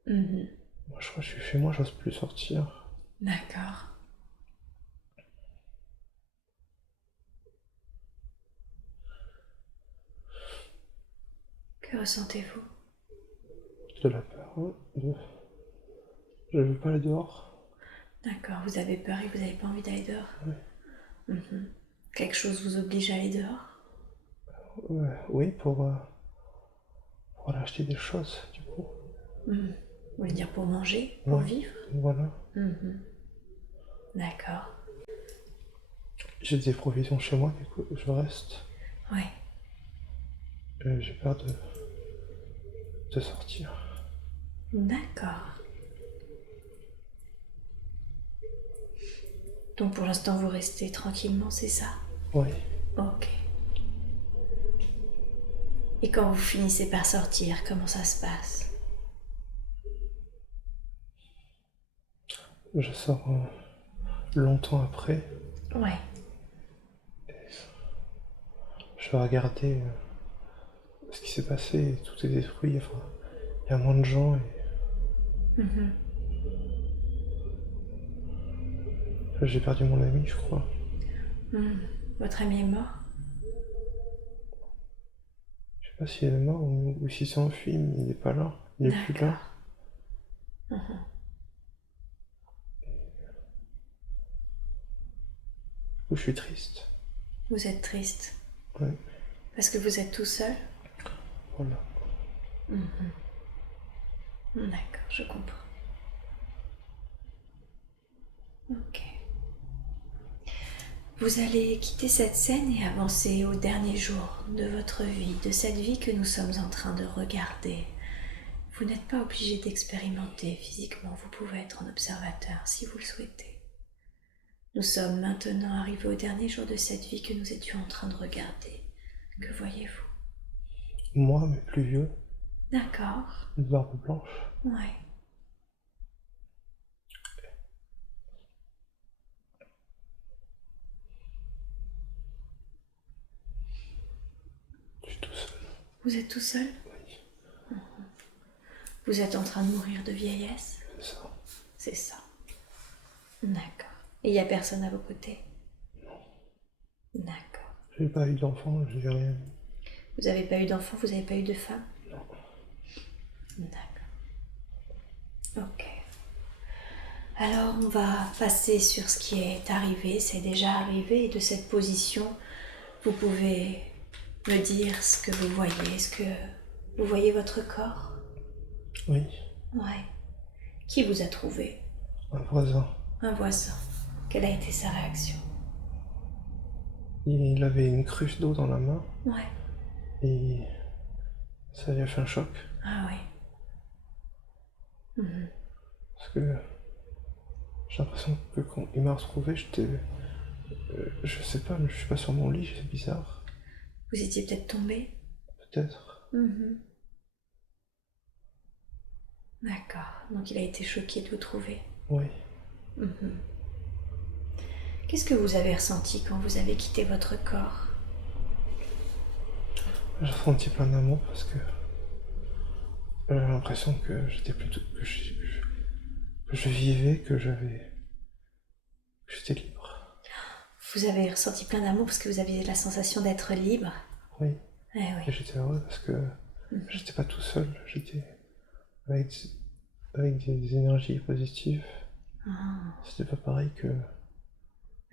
Moi, je crois que je suis chez moi, j'ose plus sortir. D'accord. Que ressentez-vous? De la peur. Je veux pas aller dehors. D'accord, vous avez peur et vous n'avez pas envie d'aller dehors. Ouais. Quelque chose vous oblige à aller dehors? Oui, pour aller acheter des choses, du coup. Vous voulez dire pour manger, pour vivre? Voilà. D'accord. J'ai des provisions chez moi, du coup, je reste. Ouais. J'ai peur de sortir. D'accord. Donc pour l'instant vous restez tranquillement, c'est ça? Oui. Ok. Et quand vous finissez par sortir, comment ça se passe? Je sors longtemps après. Ouais. Je vais regarder ce qui s'est passé, tout est détruit, enfin, il y a moins de gens et j'ai perdu mon ami, je crois. Votre ami est mort? Je sais pas s'il est mort ou s'il s'est enfui, mais il n'est pas là, il est plus là. Du coup, je suis triste. Vous êtes triste? Ouais, Parce que vous êtes tout seul? voilà. D'accord, je comprends. Ok. Vous allez quitter cette scène et avancer au dernier jour de votre vie, de cette vie que nous sommes en train de regarder. Vous n'êtes pas obligé d'expérimenter physiquement, vous pouvez être un observateur si vous le souhaitez. Nous sommes maintenant arrivés au dernier jour de cette vie que nous étions en train de regarder. Que voyez-vous? Moi, mais plus vieux. D'accord. Une barbe blanche. Ouais. Je suis tout seul. Vous êtes tout seul? Oui. Vous êtes en train de mourir de vieillesse? C'est ça. C'est ça. D'accord. Et il n'y a personne à vos côtés? Non. D'accord. J'ai pas eu d'enfant, j'ai rien eu. Vous n'avez pas eu d'enfant, vous n'avez pas eu de femme? Non. D'accord. Ok. Alors on va passer sur ce qui est arrivé, c'est déjà arrivé, et de cette position, vous pouvez me dire ce que vous voyez. Est-ce que vous voyez votre corps? Oui. Ouais. Qui vous a trouvé? Un voisin. Un voisin. Quelle a été sa réaction? Il avait une cruche d'eau dans la main. Ouais. Et ça lui a fait un choc. Ah oui. Parce que j'ai l'impression que quand il m'a retrouvé, j'étais... je sais pas, mais je suis pas sur mon lit, c'est bizarre. Vous étiez peut-être tombé? Peut-être. D'accord. Donc il a été choqué de vous trouver. Oui. Qu'est-ce que vous avez ressenti quand vous avez quitté votre corps? J'ai ressenti plein d'amour parce que j'avais l'impression que j'étais plutôt... que je vivais, que j'étais libre. Vous avez ressenti plein d'amour parce que vous aviez la sensation d'être libre? Oui. Eh oui. Et j'étais heureux parce que j'étais pas tout seul, j'étais avec des énergies positives. C'était pas pareil que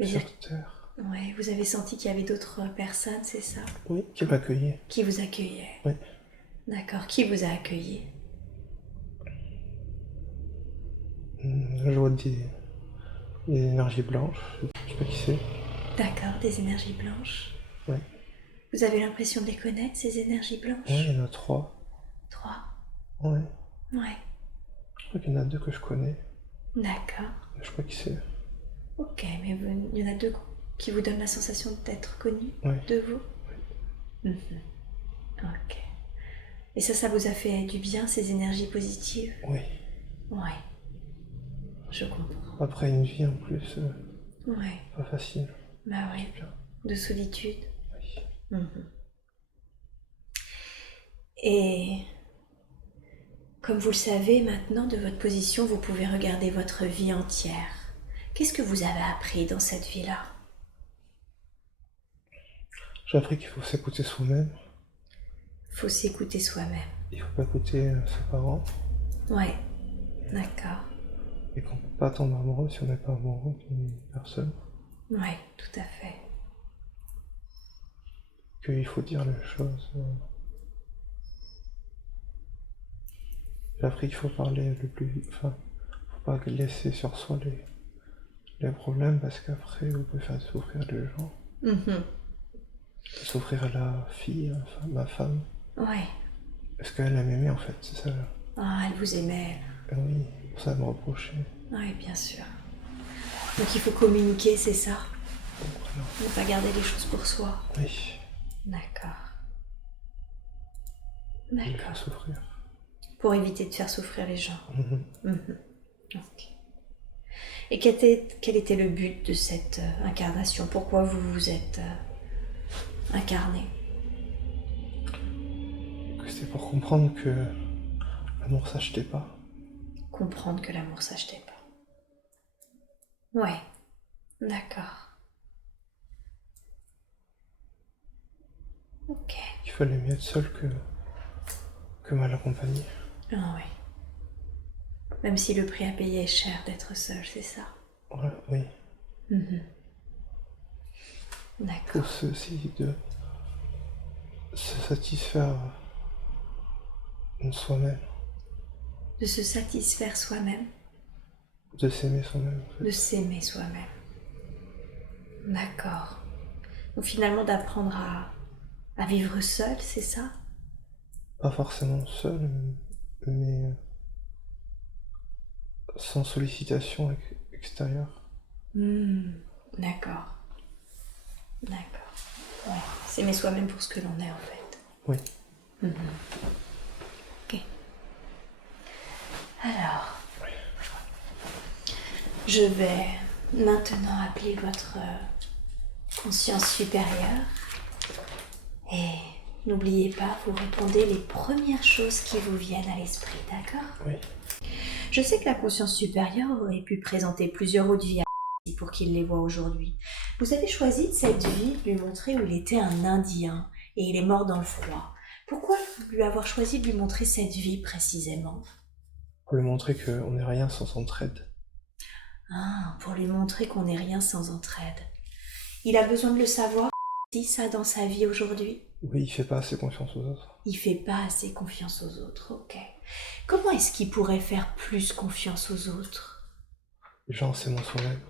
sur Terre. Ouais, vous avez senti qu'il y avait d'autres personnes, c'est ça? Oui, qui m'accueillaient. Qui vous accueillaient? Oui. D'accord. Qui vous a accueilli? Je vois des énergies blanches, je sais pas qui c'est. D'accord, des énergies blanches. Oui. Vous avez l'impression de les connaître, ces énergies blanches? Oui, il y en a 3. 3? Oui. Ouais. Je crois qu'il y en a 2 que je connais. D'accord. Je sais pas qui c'est. Ok, mais il y en a 2 qui vous donnent la sensation d'être connus de vous? Oui. Ok. Et ça vous a fait du bien, ces énergies positives? Oui. Ouais. Je comprends. Après une vie en plus, ouais. Pas facile. Bah oui. De solitude. Oui. Et comme vous le savez maintenant, de votre position, vous pouvez regarder votre vie entière. Qu'est-ce que vous avez appris dans cette vie-là? J'ai appris qu'il faut s'écouter soi-même. Faut s'écouter soi-même. Il faut pas écouter ses parents. Ouais, d'accord. Et qu'on peut pas tomber amoureux si on n'est pas amoureux d'une personne. Ouais, tout à fait. Qu'il faut dire les choses. J'ai appris qu'il faut parler le plus vite. Enfin, faut pas laisser sur soi les problèmes parce qu'après vous pouvez faire souffrir les gens. Souffrir à la fille, ma femme. Ouais. Parce qu'elle m'aimait en fait, c'est ça. Ah, elle vous aimait. Oui, pour ça elle me reprochait. Oui, bien sûr. Donc il faut communiquer, c'est ça? Voilà. Ne pas garder les choses pour soi. Oui. D'accord. Les faire souffrir. Pour éviter de faire souffrir les gens. Ok. Et quel était le but de cette incarnation? Pourquoi vous vous êtes incarné? C'était pour comprendre que l'amour s'achetait pas. Comprendre que l'amour s'achetait pas. Ouais, d'accord. Ok. Il fallait mieux être seul que mal accompagné. Ah oui. Même si le prix à payer est cher d'être seul, c'est ça? Ouais, oui. D'accord. Pour ceci de se satisfaire soi-même. De se satisfaire soi-même. De s'aimer soi-même. En fait. De s'aimer soi-même. D'accord. Donc finalement d'apprendre à vivre seul, c'est ça? Pas forcément seul, mais sans sollicitation extérieure. D'accord. D'accord. Ouais. S'aimer soi-même pour ce que l'on est en fait. Oui. Ok. Alors, je vais maintenant appeler votre conscience supérieure et n'oubliez pas, vous répondez les premières choses qui vous viennent à l'esprit, d'accord? Oui. Je sais que la conscience supérieure aurait pu présenter plusieurs autres vies pour qu'il les voie aujourd'hui. Vous avez choisi de cette vie de lui montrer où il était un Indien et il est mort dans le froid. Pourquoi lui avoir choisi de lui montrer cette vie précisément? Pour lui montrer qu'on n'est rien sans entraide. Ah, pour lui montrer qu'on n'est rien sans entraide. Il a besoin de le savoir, si ça dans sa vie aujourd'hui? Oui, il fait pas assez confiance aux autres. Il fait pas assez confiance aux autres, ok. Comment est-ce qu'il pourrait faire plus confiance aux autres? Les gens s'aiment soi-même.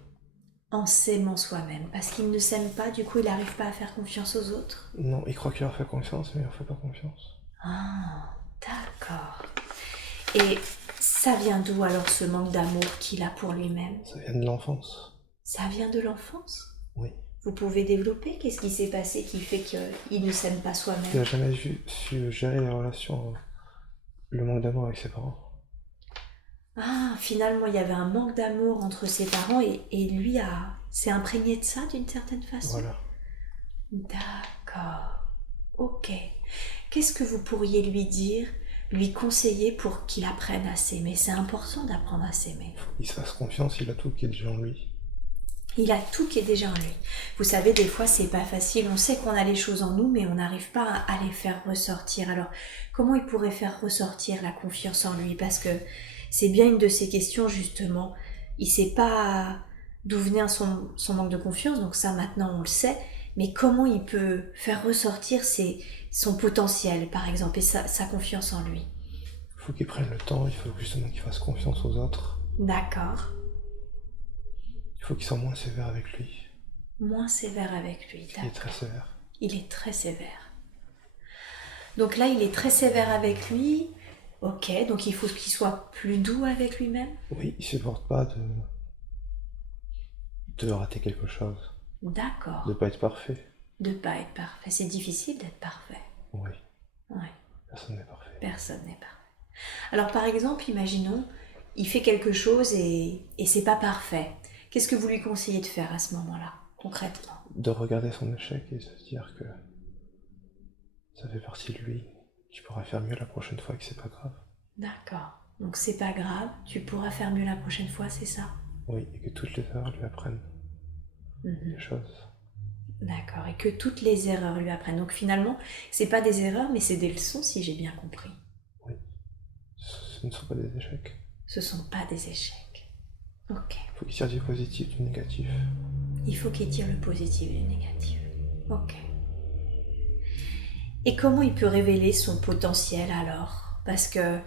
En s'aimant soi-même, parce qu'il ne s'aime pas, du coup il n'arrive pas à faire confiance aux autres? Non, il croit qu'il leur fait confiance, mais il leur fait pas confiance. Ah, d'accord. Et ça vient d'où alors ce manque d'amour qu'il a pour lui-même? Ça vient de l'enfance. Ça vient de l'enfance? Oui. Vous pouvez développer? Qu'est-ce qui s'est passé qui fait qu'il ne s'aime pas Il soi-même? n'a jamais su gérer les relations, le manque d'amour avec ses parents. Ah, finalement, il y avait un manque d'amour entre ses parents et lui s'est imprégné de ça d'une certaine façon. Voilà. D'accord. Ok. Qu'est-ce que vous pourriez lui dire, lui conseiller pour qu'il apprenne à s'aimer? C'est important d'apprendre à s'aimer. Il se fasse confiance, il a tout qui est déjà en lui. Il a tout qui est déjà en lui. Vous savez, des fois, c'est pas facile. On sait qu'on a les choses en nous, mais on n'arrive pas à les faire ressortir. Alors, comment il pourrait faire ressortir la confiance en lui? Parce que c'est bien une de ces questions, justement. Il sait pas d'où venait son manque de confiance, donc ça, maintenant, on le sait. Mais comment il peut faire ressortir son potentiel, par exemple, et sa confiance en lui? Il faut qu'il prenne le temps, il faut justement qu'il fasse confiance aux autres. D'accord. Il faut qu'il soit moins sévère avec lui. Moins sévère avec lui, d'accord. Il est très sévère. Il est très sévère. Donc là, il est très sévère avec lui. Ok, donc il faut qu'il soit plus doux avec lui-même. Oui, il supporte pas de rater quelque chose. D'accord. De pas être parfait. De pas être parfait. C'est difficile d'être parfait. Oui. Ouais. Personne n'est parfait. Personne n'est parfait. Alors par exemple, imaginons, il fait quelque chose et c'est pas parfait. Qu'est-ce que vous lui conseillez de faire à ce moment-là, concrètement? De regarder son échec et se dire que ça fait partie de lui, qu'il pourra faire mieux la prochaine fois et que c'est pas grave. D'accord. Donc c'est pas grave, tu pourras faire mieux la prochaine fois, c'est ça? Oui, et que toutes les erreurs lui apprennent des choses. D'accord, et que toutes les erreurs lui apprennent. Donc finalement, c'est pas des erreurs, mais c'est des leçons, si j'ai bien compris. Oui. Ce ne sont pas des échecs. Ce sont pas des échecs. Ok. Il faut qu'il tire du positif, du négatif. Il faut qu'il tire le positif et le négatif. Ok. Et comment il peut révéler son potentiel alors? Parce que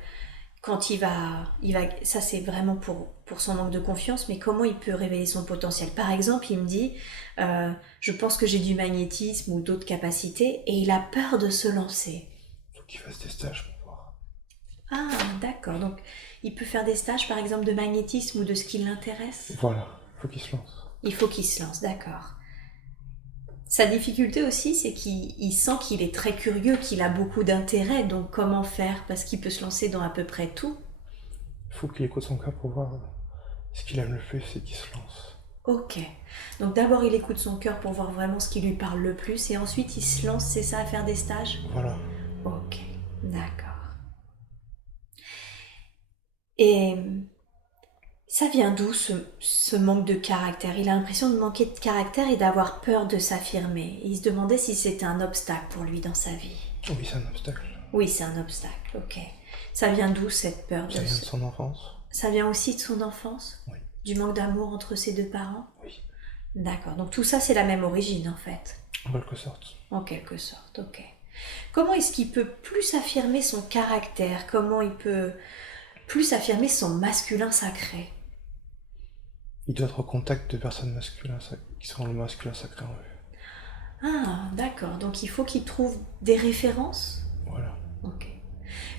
quand il va, ça c'est vraiment pour son manque de confiance, mais comment il peut révéler son potentiel? Par exemple, il me dit, je pense que j'ai du magnétisme ou d'autres capacités, et il a peur de se lancer. Il faut qu'il fasse des stages pour voir. Ah, d'accord. Donc, il peut faire des stages, par exemple, de magnétisme ou de ce qui l'intéresse? Voilà, il faut qu'il se lance. Il faut qu'il se lance, d'accord. Sa difficulté aussi, c'est qu'il sent qu'il est très curieux, qu'il a beaucoup d'intérêt, donc comment faire? Parce qu'il peut se lancer dans à peu près tout. Il faut qu'il écoute son cœur pour voir ce qu'il aime le plus et qu'il se lance. Ok. Donc d'abord, il écoute son cœur pour voir vraiment ce qui lui parle le plus, et ensuite, il se lance, c'est ça, à faire des stages? Voilà. Ok, d'accord. Et ça vient d'où ce manque de caractère? Il a l'impression de manquer de caractère et d'avoir peur de s'affirmer. Il se demandait si c'était un obstacle pour lui dans sa vie. Oui, c'est un obstacle. Oui, c'est un obstacle, ok. Ça vient d'où cette peur? Ça vient de son enfance. Ça vient aussi de son enfance? Oui. Du manque d'amour entre ses deux parents? Oui. D'accord, donc tout ça c'est la même origine en fait. En quelque sorte. En quelque sorte, ok. Comment est-ce qu'il peut plus affirmer son caractère? Comment il peut plus affirmer son masculin sacré? Il doit être au contact de personnes qui seront le masculin sacré en eux. Ah, d'accord. Donc il faut qu'il trouve des références. Voilà. Ok.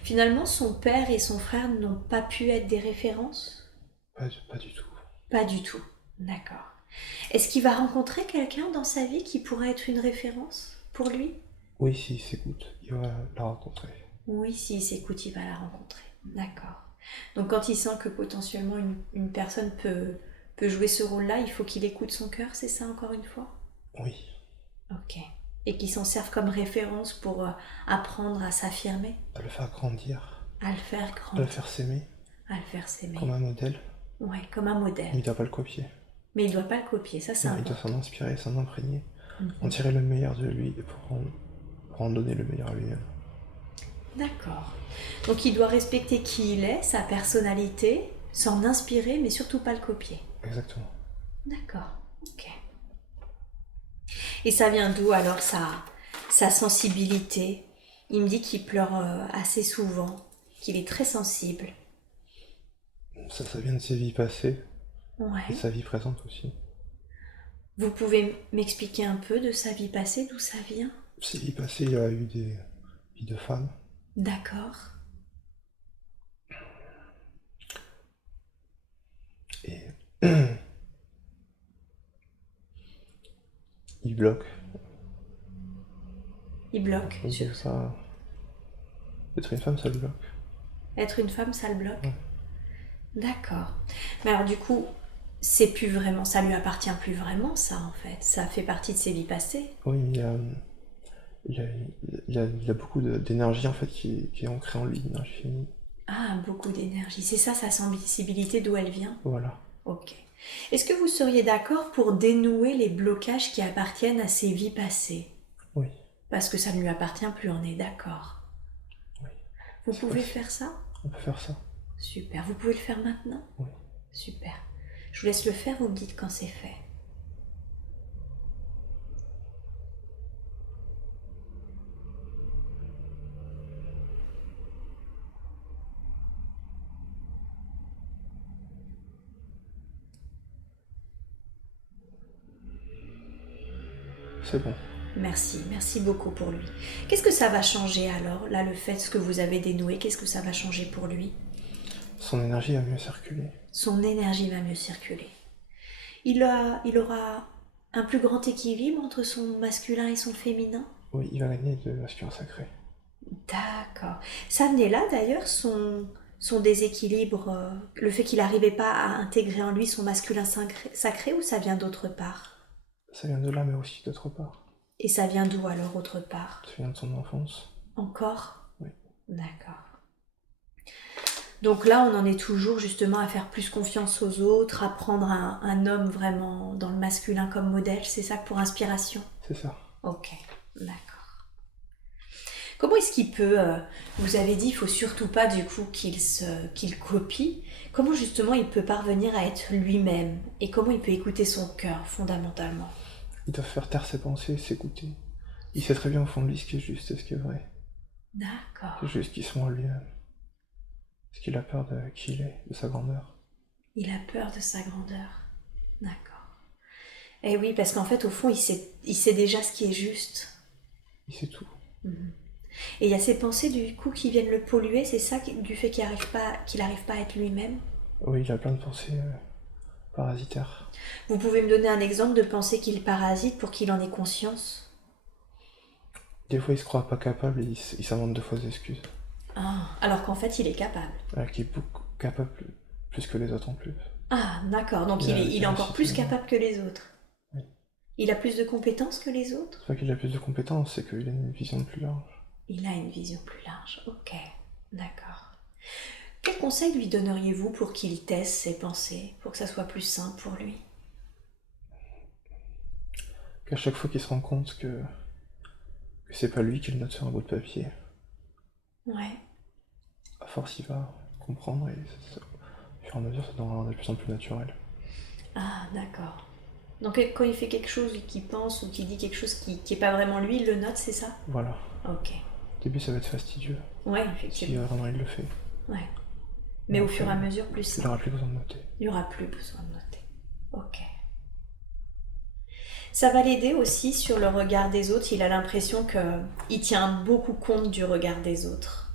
Finalement, son père et son frère n'ont pas pu être des références? Pas du tout. Pas du tout. D'accord. Est-ce qu'il va rencontrer quelqu'un dans sa vie qui pourrait être une référence pour lui? Oui, s'il s'écoute, il va la rencontrer. Oui, s'il s'écoute, il va la rencontrer. D'accord. Donc quand il sent que potentiellement une personne peut jouer ce rôle-là, il faut qu'il écoute son cœur, c'est ça encore une fois? Oui. Ok. Et qu'il s'en serve comme référence pour apprendre à s'affirmer? À le faire grandir. À le faire À grandir. le faire s'aimer. À le faire s'aimer. Comme un modèle. Ouais, comme un modèle. Mais il ne doit pas le copier. Mais il ne doit pas le copier, ça c'est Non, il important. doit s'en inspirer, s'en imprégner, en tirer le meilleur de lui et pour en donner le meilleur à lui-même. D'accord. Donc il doit respecter qui il est, sa personnalité, s'en inspirer, mais surtout pas le copier. Exactement. D'accord, ok. Et ça vient d'où alors sa sensibilité? Il me dit qu'il pleure assez souvent, qu'il est très sensible. Ça vient de ses vies passées Ouais. et sa vie présente aussi. Vous pouvez m'expliquer un peu de sa vie passée, d'où ça vient? Ses vies passées, il a eu des vies de femmes. D'accord. Et il bloque. Il bloque. Donc Sur ça, être une femme, ça le bloque. Être une femme, ça le bloque. Ouais. D'accord. Mais alors du coup, c'est plus vraiment, ça lui appartient plus vraiment, ça en fait. Ça fait partie de ses vies passées. Oui, il a beaucoup d'énergie en fait qui est ancrée en lui, une énergie féminine. Ah, beaucoup d'énergie. C'est ça sa sensibilité, d'où elle vient? Voilà. Ok. Est-ce que vous seriez d'accord pour dénouer les blocages qui appartiennent à ses vies passées? Oui. Parce que ça ne lui appartient plus, on est d'accord. Oui. Vous pouvez faire ça? On peut faire ça. Super. Vous pouvez le faire maintenant? Oui. Super. Je vous laisse le faire, vous me dites quand c'est fait. C'est bon. Merci, merci beaucoup pour lui. Qu'est-ce que ça va changer alors, là, le fait que vous avez dénoué, qu'est-ce que ça va changer pour lui? Son énergie va mieux circuler. Son énergie va mieux circuler. Il aura un plus grand équilibre entre son masculin et son féminin? Oui, il va gagner de masculin sacré. D'accord. Ça venait là d'ailleurs, son déséquilibre, le fait qu'il n'arrivait pas à intégrer en lui son masculin sacré, ou ça vient d'autre part? Ça vient de là, mais aussi d'autre part. Et ça vient d'où alors autre part? Ça vient de son enfance. Encore? Oui. D'accord. Donc là, on en est toujours justement à faire plus confiance aux autres, à prendre un homme vraiment dans le masculin comme modèle, c'est ça pour inspiration? C'est ça. Ok, d'accord. Comment est-ce qu'il peut, vous avez dit, il faut surtout pas du coup qu'il copie, comment justement il peut parvenir à être lui-même et comment il peut écouter son cœur fondamentalement? Il doit faire taire ses pensées, s'écouter. Il sait très bien au fond de lui ce qui est juste et ce qui est vrai. D'accord. C'est juste qu'il se ment à lui-même. Parce qu'il a peur de qui il est, de sa grandeur. Il a peur de sa grandeur. D'accord. Et oui, parce qu'en fait, au fond, il sait déjà ce qui est juste. Il sait tout. Et il y a ces pensées, du coup, qui viennent le polluer, c'est ça, du fait qu'il n'arrive pas à être lui-même? Oui, il a plein de pensées parasitaires. Vous pouvez me donner un exemple de pensée qu'il parasite pour qu'il en ait conscience? Des fois, il se croit pas capable et il s'invente de fausses excuses. Ah, alors qu'en fait, il est capable. Alors qu'il est beaucoup capable plus que les autres en plus. Ah, d'accord, donc il est encore plus capable que les autres. Oui. Il a plus de compétences que les autres? C'est pas qu'il a plus de compétences, c'est qu'il a une vision plus large. Il a une vision plus large, ok, d'accord. Quel conseil lui donneriez-vous pour qu'il teste ses pensées, pour que ça soit plus simple pour lui? Qu'à chaque fois qu'il se rend compte que c'est pas lui qui le note sur un bout de papier, Ouais. à force il va comprendre et au fur et à mesure ça deviendra de plus en plus naturel. Ah, d'accord. Donc quand il fait quelque chose, qu'il pense ou qu'il dit quelque chose qui est pas vraiment lui, il le note, c'est ça? Voilà. Ok. Au début ça va être fastidieux. Ouais, Si effectivement. vraiment il le fait. Ouais. Mais au fur et à mesure, plus Il simple. n'aura plus besoin de noter. Il n'y aura plus besoin de noter. Ok. Ça va l'aider aussi sur le regard des autres. Il a l'impression qu'il tient beaucoup compte du regard des autres.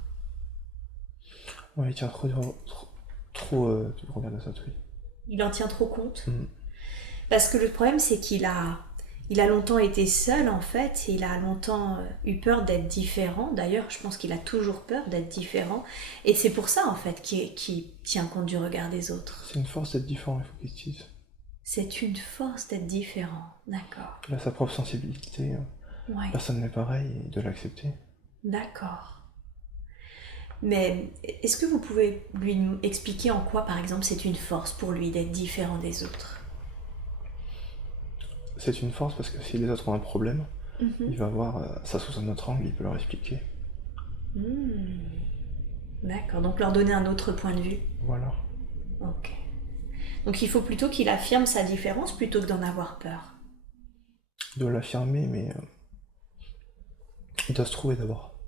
Ouais, il tient trop du regard des autres, oui. Il en tient trop compte. Parce que le problème, c'est qu'il a longtemps été seul, en fait, et il a longtemps eu peur d'être différent. D'ailleurs, je pense qu'il a toujours peur d'être différent. Et c'est pour ça, en fait, qu'il tient compte du regard des autres. C'est une force d'être différent, il faut qu'il se dise. C'est une force d'être différent, d'accord. Il a sa propre sensibilité. Ouais. Personne n'est pareil, et de l'accepter. D'accord. Mais est-ce que vous pouvez lui expliquer en quoi, par exemple, c'est une force pour lui d'être différent des autres ? C'est une force parce que si les autres ont un problème, il va voir ça sous un autre angle, il peut leur expliquer. D'accord, donc leur donner un autre point de vue. Voilà. Ok. Donc il faut plutôt qu'il affirme sa différence plutôt que d'en avoir peur. Il doit l'affirmer, mais il doit se trouver d'abord.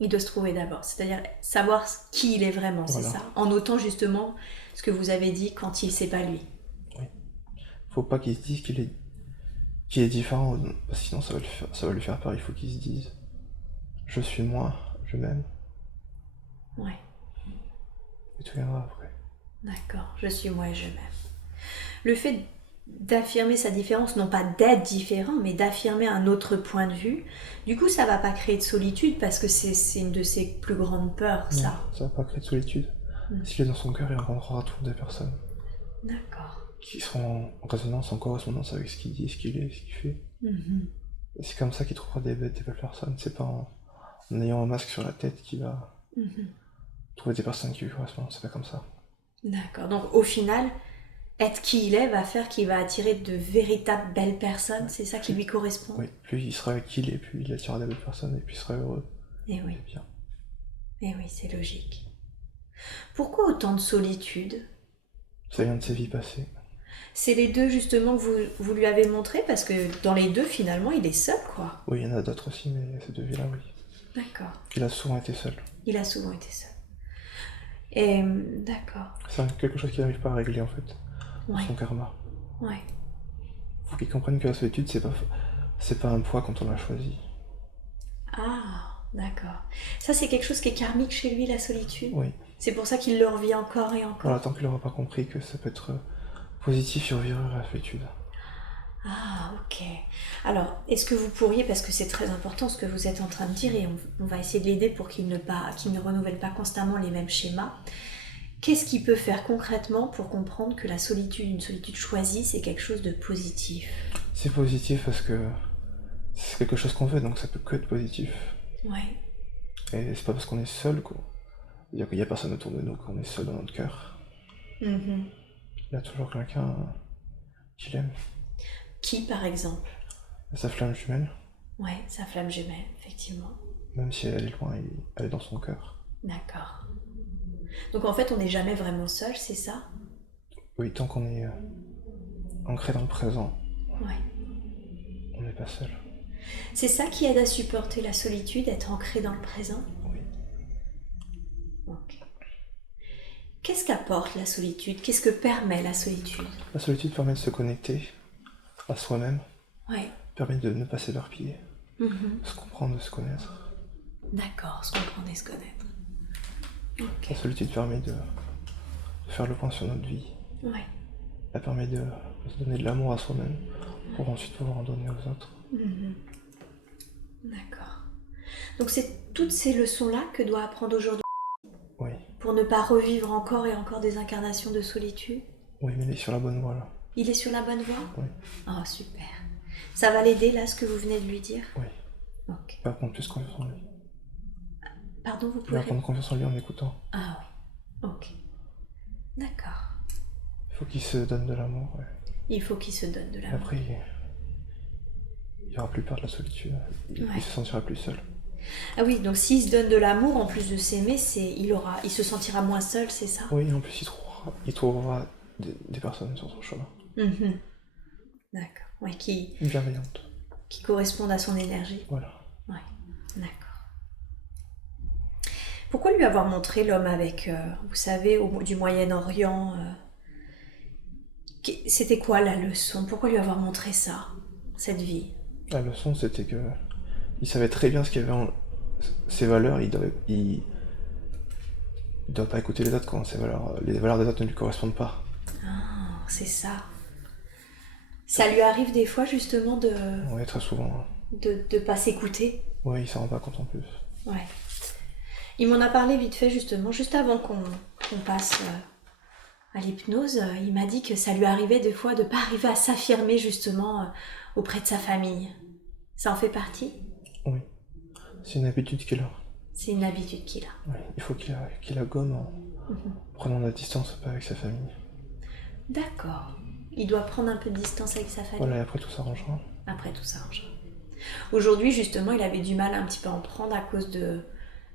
Il doit se trouver d'abord, c'est-à-dire savoir qui il est vraiment, Voilà. c'est ça. En notant justement ce que vous avez dit quand il ne sait pas lui. Oui. Faut pas qu'il se dise qu'il est différent, parce que sinon ça va lui faire peur. Il faut qu'il se dise je suis moi, je m'aime. Ouais. Et tout viendra après. D'accord, je suis moi et je m'aime. Le fait d'affirmer sa différence, non pas d'être différent, mais d'affirmer un autre point de vue, du coup ça va pas créer de solitude parce que c'est une de ses plus grandes peurs, Non, ça. ça va pas créer de solitude. S'il est dans son cœur, il rencontrera toujours des personnes. D'accord. Qui seront en résonance, en correspondance avec ce qu'il dit, ce qu'il est, ce qu'il fait. Et c'est comme ça qu'il trouvera des belles personnes. C'est pas en ayant un masque sur la tête qu'il va trouver des personnes qui lui correspondent. C'est pas comme ça. D'accord. Donc au final, être qui il est va faire qu'il va attirer de véritables belles personnes. C'est ça qui lui correspond. Oui. Plus il sera qui il est, plus il attirera des belles personnes et puis il sera heureux. Et oui. Et bien. Et oui, c'est logique. Pourquoi autant de solitude ? Ça vient de ses vies passées. C'est les deux justement que vous lui avez montré parce que dans les deux finalement il est seul quoi. Oui, il y en a d'autres aussi, mais ces deux vies-là, oui. D'accord. Il a souvent été seul. Il a souvent été seul. Et d'accord. C'est quelque chose qu'il n'arrive pas à régler en fait. Son karma. Ouais. Faut qu'il comprenne que la solitude, c'est pas un poids quand on l'a choisi. Ah, d'accord. Ça c'est quelque chose qui est karmique chez lui, la solitude. Oui. C'est pour ça qu'il le revit encore et encore. Voilà, tant qu'il n'aura pas compris que ça peut être positif sur vivre la solitude. Ah, ok. Alors, est-ce que vous pourriez, parce que c'est très important ce que vous êtes en train de dire, et on va essayer de l'aider pour qu'il ne renouvelle pas constamment les mêmes schémas, qu'est-ce qu'il peut faire concrètement pour comprendre que la solitude, une solitude choisie, c'est quelque chose de positif ? C'est positif parce que c'est quelque chose qu'on veut, donc ça peut que être positif. Ouais. Et c'est pas parce qu'on est seul, quoi. C'est-à-dire qu'il n'y a personne autour de nous, qu'on est seul dans notre cœur. Il y a toujours quelqu'un qui l'aime. Qui, par exemple ? Sa flamme jumelle. Ouais, sa flamme jumelle, effectivement. Même si elle est loin, elle est dans son cœur. D'accord. Donc en fait, on n'est jamais vraiment seul, c'est ça ? Oui, tant qu'on est ancré dans le présent, ouais. On n'est pas seul. C'est ça qui aide à supporter la solitude, être ancré dans le présent ? Oui. Ok. Qu'est-ce qu'apporte la solitude ? Qu'est-ce que permet la solitude ? La solitude permet de se connecter à soi-même. Ouais. Permet de ne pas s'éparpiller. De se comprendre, de se connaître. D'accord, se comprendre et se connaître. Okay. La solitude permet de faire le point sur notre vie. Ouais. Elle permet de se donner de l'amour à soi-même pour ensuite pouvoir en donner aux autres. D'accord. Donc c'est toutes ces leçons-là que doit apprendre aujourd'hui ? Oui. Pour ne pas revivre encore et encore des incarnations de solitude ? Oui, mais il est sur la bonne voie là. Il est sur la bonne voie ? Oui. Oh, super. Ça va l'aider là, ce que vous venez de lui dire ? Oui. Ok. Il va prendre plus confiance en lui. Pardon, vous Il pouvez... va prendre confiance en lui en écoutant. Ah oui. Ok. D'accord. Il faut qu'il se donne de l'amour. Ouais. Il faut qu'il se donne de l'amour. Et après, il n'y aura plus peur de la solitude. Il se sentira plus seul. Ah oui, donc s'il se donne de l'amour, en plus de s'aimer, il se sentira moins seul, c'est ça ? Oui, en plus il trouvera des personnes sur son chemin. D'accord. Ouais, qui bienveillantes. Qui correspondent à son énergie. Voilà. Ouais, d'accord. Pourquoi lui avoir montré l'homme avec, vous savez, du Moyen-Orient C'était quoi la leçon ? Pourquoi lui avoir montré ça ? cette vie? La leçon, c'était que il savait très bien ce qu'il y avait en ses valeurs, il doit pas écouter les autres quand les valeurs des autres ne lui correspondent pas. Ah, c'est ça. Ça lui arrive des fois justement Ouais, très souvent. de pas s'écouter? Ouais, il s'en rend pas compte en plus. Ouais. Il m'en a parlé vite fait justement, juste avant qu'on passe à l'hypnose. Il m'a dit que ça lui arrivait des fois de pas arriver à s'affirmer justement auprès de sa famille. Ça en fait partie? Oui. C'est une habitude qu'il a. C'est une habitude qu'il a. Ouais, il faut qu'il la gomme en prenant de la distance avec sa famille. D'accord. Il doit prendre un peu de distance avec sa famille. Voilà, et après tout s'arrangera. Après tout s'arrangera. Aujourd'hui, justement, il avait du mal un petit peu à en prendre à cause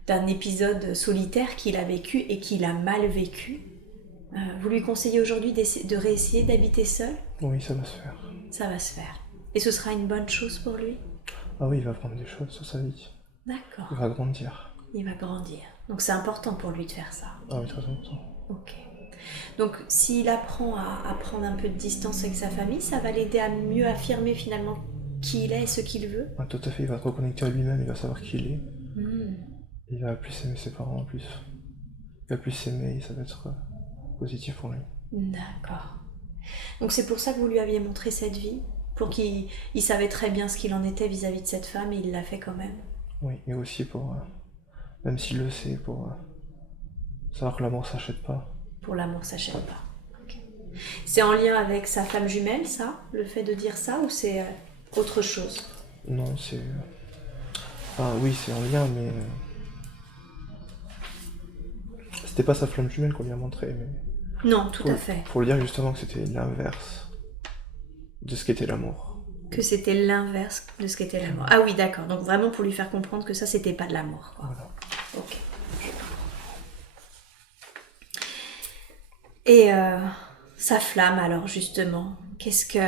d'un épisode solitaire qu'il a vécu et qu'il a mal vécu. Vous lui conseillez aujourd'hui de réessayer d'habiter seul? Oui, ça va se faire. Ça va se faire. Et ce sera une bonne chose pour lui? Ah oui, il va prendre des choses sur sa vie. D'accord. Il va grandir. Il va grandir. Donc c'est important pour lui de faire ça. Ah oui, très important. Ok. Donc s'il apprend à prendre un peu de distance avec sa famille, ça va l'aider à mieux affirmer finalement qui il est et ce qu'il veut? Ah, tout à fait, il va se reconnecter à lui-même, il va savoir qui il est. Il va plus aimer ses parents en plus. Il va plus s'aimer et ça va être positif pour lui. D'accord. Donc c'est pour ça que vous lui aviez montré cette vie? Pour qu'il savait très bien ce qu'il en était vis-à-vis de cette femme et il l'a fait quand même? Oui, et aussi pour, même s'il le sait, pour savoir que l'amour s'achète pas. Pour l'amour s'achète pas. Okay. C'est en lien avec sa femme jumelle, ça? Le fait de dire ça, ou c'est autre chose? Non, c'est... Enfin, oui, c'est en lien, mais... C'était pas sa flamme jumelle qu'on lui a montré, mais... Non, tout à fait. Pour lui dire justement que c'était l'inverse de ce qu'était l'amour. Que c'était l'inverse de ce qu'était l'amour. Ah oui, d'accord. Donc vraiment pour lui faire comprendre que ça, c'était pas de l'amour, quoi. Voilà. Ok. Et sa flamme, alors, justement, qu'est-ce que...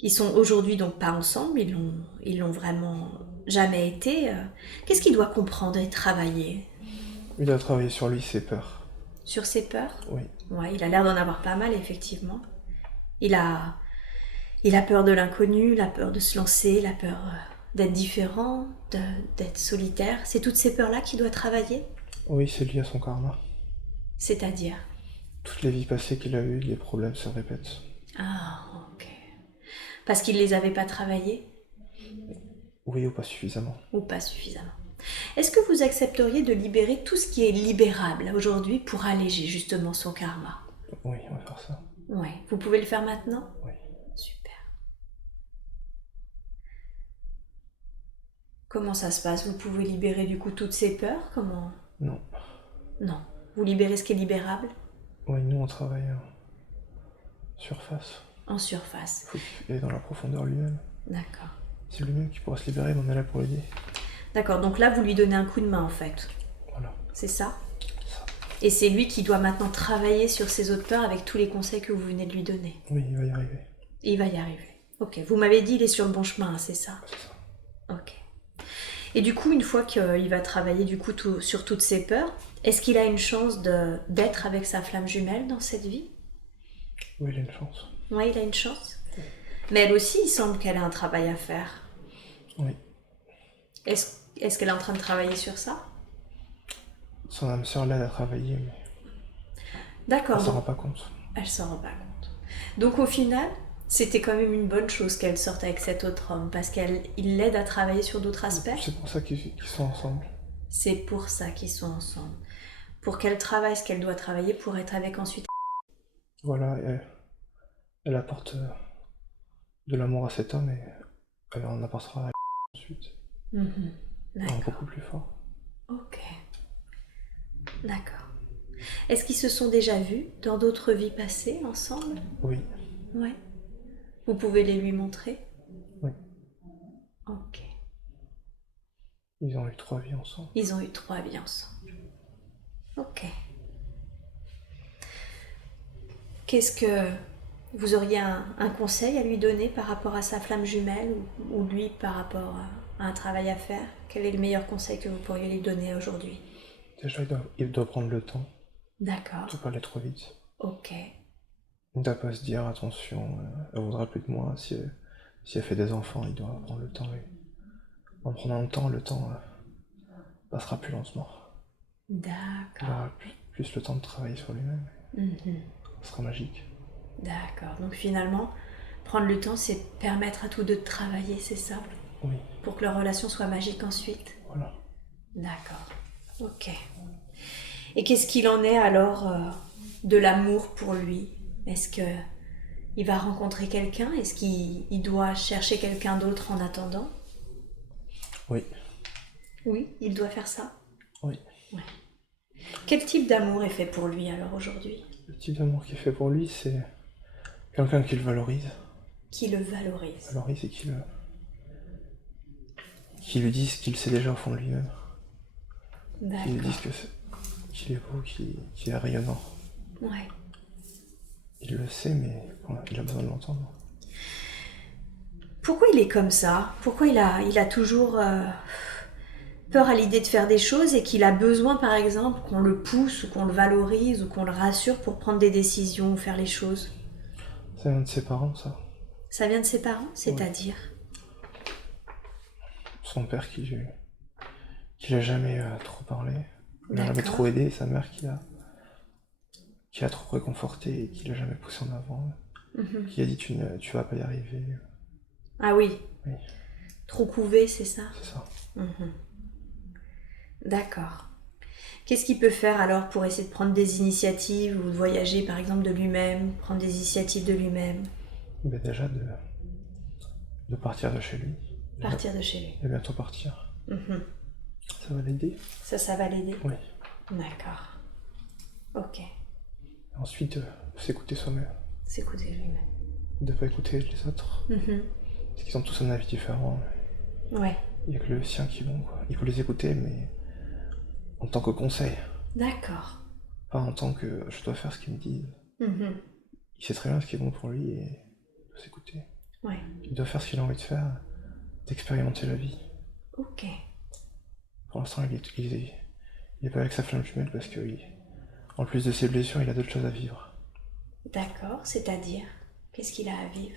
Ils sont aujourd'hui donc pas ensemble, ils l'ont vraiment jamais été. Qu'est-ce qu'il doit comprendre et travailler? Il a travaillé sur lui, ses peurs. Sur ses peurs? Oui. Ouais, il a l'air d'en avoir pas mal, effectivement. Il a peur de l'inconnu, la peur de se lancer, la peur d'être différent, d'être solitaire. C'est toutes ces peurs-là qu'il doit travailler? Oui, c'est lié à son karma. C'est-à-dire? Toutes les vies passées qu'il a eues, les problèmes se répètent. Ah, ok. Parce qu'il les avait pas travaillés? Oui, ou pas suffisamment. Ou pas suffisamment. Est-ce que vous accepteriez de libérer tout ce qui est libérable aujourd'hui pour alléger justement son karma? Oui, on va faire ça. Ouais. Vous pouvez le faire maintenant? Oui. Super. Comment ça se passe? Vous pouvez libérer du coup toutes ces peurs? Comment? Non. Non. Vous libérez ce qui est libérable? Oui, nous on travaille surface. En surface. Il faut qu'il aille dans la profondeur lui-même. D'accord. C'est lui-même qui pourra se libérer, mais on est là pour l'aider. D'accord, donc là vous lui donnez un coup de main en fait. Voilà. C'est ça? Et c'est lui qui doit maintenant travailler sur ses autres peurs avec tous les conseils que vous venez de lui donner. Oui, il va y arriver. Il va y arriver. Ok, vous m'avez dit il est sur le bon chemin, hein, c'est ça? C'est ça. Ok. Et du coup, une fois qu'il va travailler du coup sur toutes ses peurs, est-ce qu'il a une chance d'être avec sa flamme jumelle dans cette vie? Oui, il a une chance. Oui, il a une chance. Mais elle aussi, il semble qu'elle a un travail à faire. Oui. Est-ce qu'elle est en train de travailler sur ça? Son âme sœur l'aide à travailler, mais D'accord. elle s'en rend pas compte. Elle s'en rend pas compte. Donc au final, c'était quand même une bonne chose qu'elle sorte avec cet autre homme, parce qu'il l'aide à travailler sur d'autres aspects. C'est pour ça qu'ils sont ensemble. C'est pour ça qu'ils sont ensemble. Pour qu'elle travaille ce qu'elle doit travailler pour être avec ensuite. Voilà, elle apporte de l'amour à cet homme et elle en apportera à ensuite. D'accord. Beaucoup plus fort. Ok. D'accord. Est-ce qu'ils se sont déjà vus dans d'autres vies passées ensemble? Oui. Ouais. Vous pouvez les lui montrer? Oui. Ok. Ils ont eu 3 vies ensemble. Ils ont eu 3 vies ensemble. Ok. Qu'est-ce que vous auriez un conseil à lui donner par rapport à sa flamme jumelle ou lui par rapport à un travail à faire? Quel est le meilleur conseil que vous pourriez lui donner aujourd'hui? Déjà, il doit prendre le temps. D'accord. De pas aller trop vite. Ok. Il ne doit pas se dire attention, elle voudra plus de moi si si elle fait des enfants, il doit prendre le temps. Et en prenant le temps passera plus lentement. Il D'accord. aura plus le temps de travailler sur lui-même. Mhm. Ce sera magique. D'accord. Donc finalement, prendre le temps, c'est permettre à tous deux de travailler, c'est ça? Oui, Pour que leur relation soit magique ensuite. voilà. D'accord. Ok. Et qu'est-ce qu'il en est alors de l'amour pour lui? Est-ce que il va rencontrer quelqu'un? Est-ce qu'il doit chercher quelqu'un d'autre en attendant? Oui, Oui, il doit faire ça. oui. Ouais. Quel type d'amour est fait pour lui alors aujourd'hui? Le type d'amour qu'il fait pour lui, c'est quelqu'un qui le valorise. Qui le valorise? Valorise et qui lui dise qu'il sait déjà au fond de lui-même. Qui lui dise D'accord. qu'il est beau, qu'il est rayonnant. Ouais. Il le sait, mais voilà, il a besoin de l'entendre. Pourquoi il est comme ça? Pourquoi il a toujours peur à l'idée de faire des choses et qu'il a besoin, par exemple, qu'on le pousse ou qu'on le valorise ou qu'on le rassure pour prendre des décisions ou faire les choses? C'est un de ses parents, ça. Ça vient de ses parents, c'est-à-dire? Son père qui l'a jamais trop parlé, qui l'a jamais D'accord. trop aidé, et sa mère qui l'a trop réconforté et qui l'a jamais poussé en avant, Mhm. qui a dit tu vas pas y arriver. Ah oui. Oui, Trop couvé, c'est ça? c'est ça. Mhm. D'accord. Qu'est-ce qu'il peut faire alors pour essayer de prendre des initiatives ou de voyager par exemple de lui-même, prendre des initiatives de lui-même, Mais déjà de partir de chez lui. partir de chez lui? Et bientôt partir. Mhm. Ça va l'aider? Ça va l'aider? Oui. D'accord. Ok. Ensuite, s'écouter soi-même. S'écouter lui-même. De pas écouter les autres. Mhm. Parce qu'ils ont tous un avis différent. Ouais. Il n'y a que le sien qui est bon, quoi. Il faut les écouter, mais en tant que conseil. D'accord. Pas en tant que je dois faire ce qu'ils me disent. Mhm. Il sait très bien ce qui est bon pour lui et il doit s'écouter. Ouais. Il doit faire ce qu'il a envie de faire, d'expérimenter la vie. Ok. Pour l'instant, il est pas avec sa flamme jumelle parce que, en plus de ses blessures, il a d'autres choses à vivre. D'accord. C'est-à-dire, qu'est-ce qu'il a à vivre?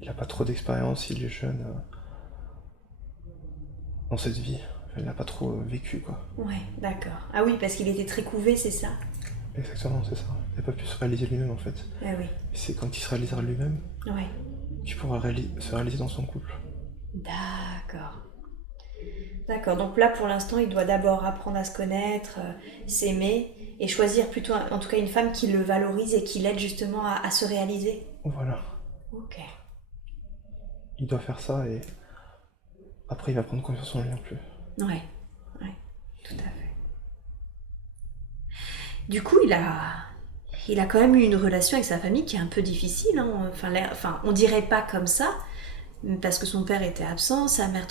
Il n'a pas trop d'expérience, il est jeune dans cette vie. Enfin, il n'a pas trop vécu, quoi. Ouais. D'accord. Ah oui, parce qu'il était très couvé, c'est ça? Exactement, c'est ça. Il n'a pas pu se réaliser lui-même, en fait. Ah oui. Et c'est quand il se réalisera lui-même Ouais. qu'il pourra se réaliser dans son couple. D'accord. D'accord, donc là pour l'instant il doit d'abord apprendre à se connaître, s'aimer et choisir plutôt en tout cas une femme qui le valorise et qui l'aide justement à se réaliser. Voilà. Ok. Il doit faire ça et après il va prendre confiance en lui en plus. Ouais, tout à fait. Du coup il a quand même eu une relation avec sa famille qui est un peu difficile, hein. Enfin on dirait pas comme ça, parce que son père était absent, sa mère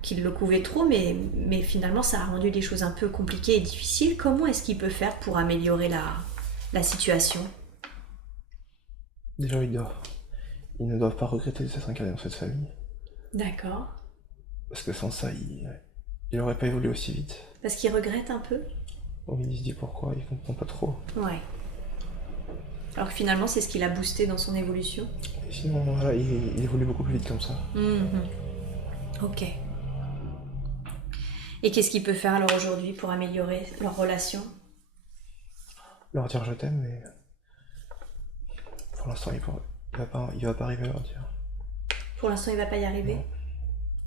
qu'il le couvait trop, mais finalement ça a rendu les choses un peu compliquées et difficiles. Comment est-ce qu'il peut faire pour améliorer la situation? Déjà ils ne doivent pas regretter de s'être incarnés dans cette famille. D'accord. Parce que sans ça, il aurait pas évolué aussi vite. Parce qu'il regrette un peu? Bon, il se dit pourquoi, il comprend pas trop. Ouais. Alors que finalement c'est ce qui l'a boosté dans son évolution. Et sinon, voilà, il évolue beaucoup plus vite comme ça. Mhm. Ok. Et qu'est-ce qu'il peut faire alors aujourd'hui pour améliorer leur relation? Leur dire je t'aime, mais pour l'instant, il va pas arriver à leur dire. Pour l'instant il va pas y arriver? Non.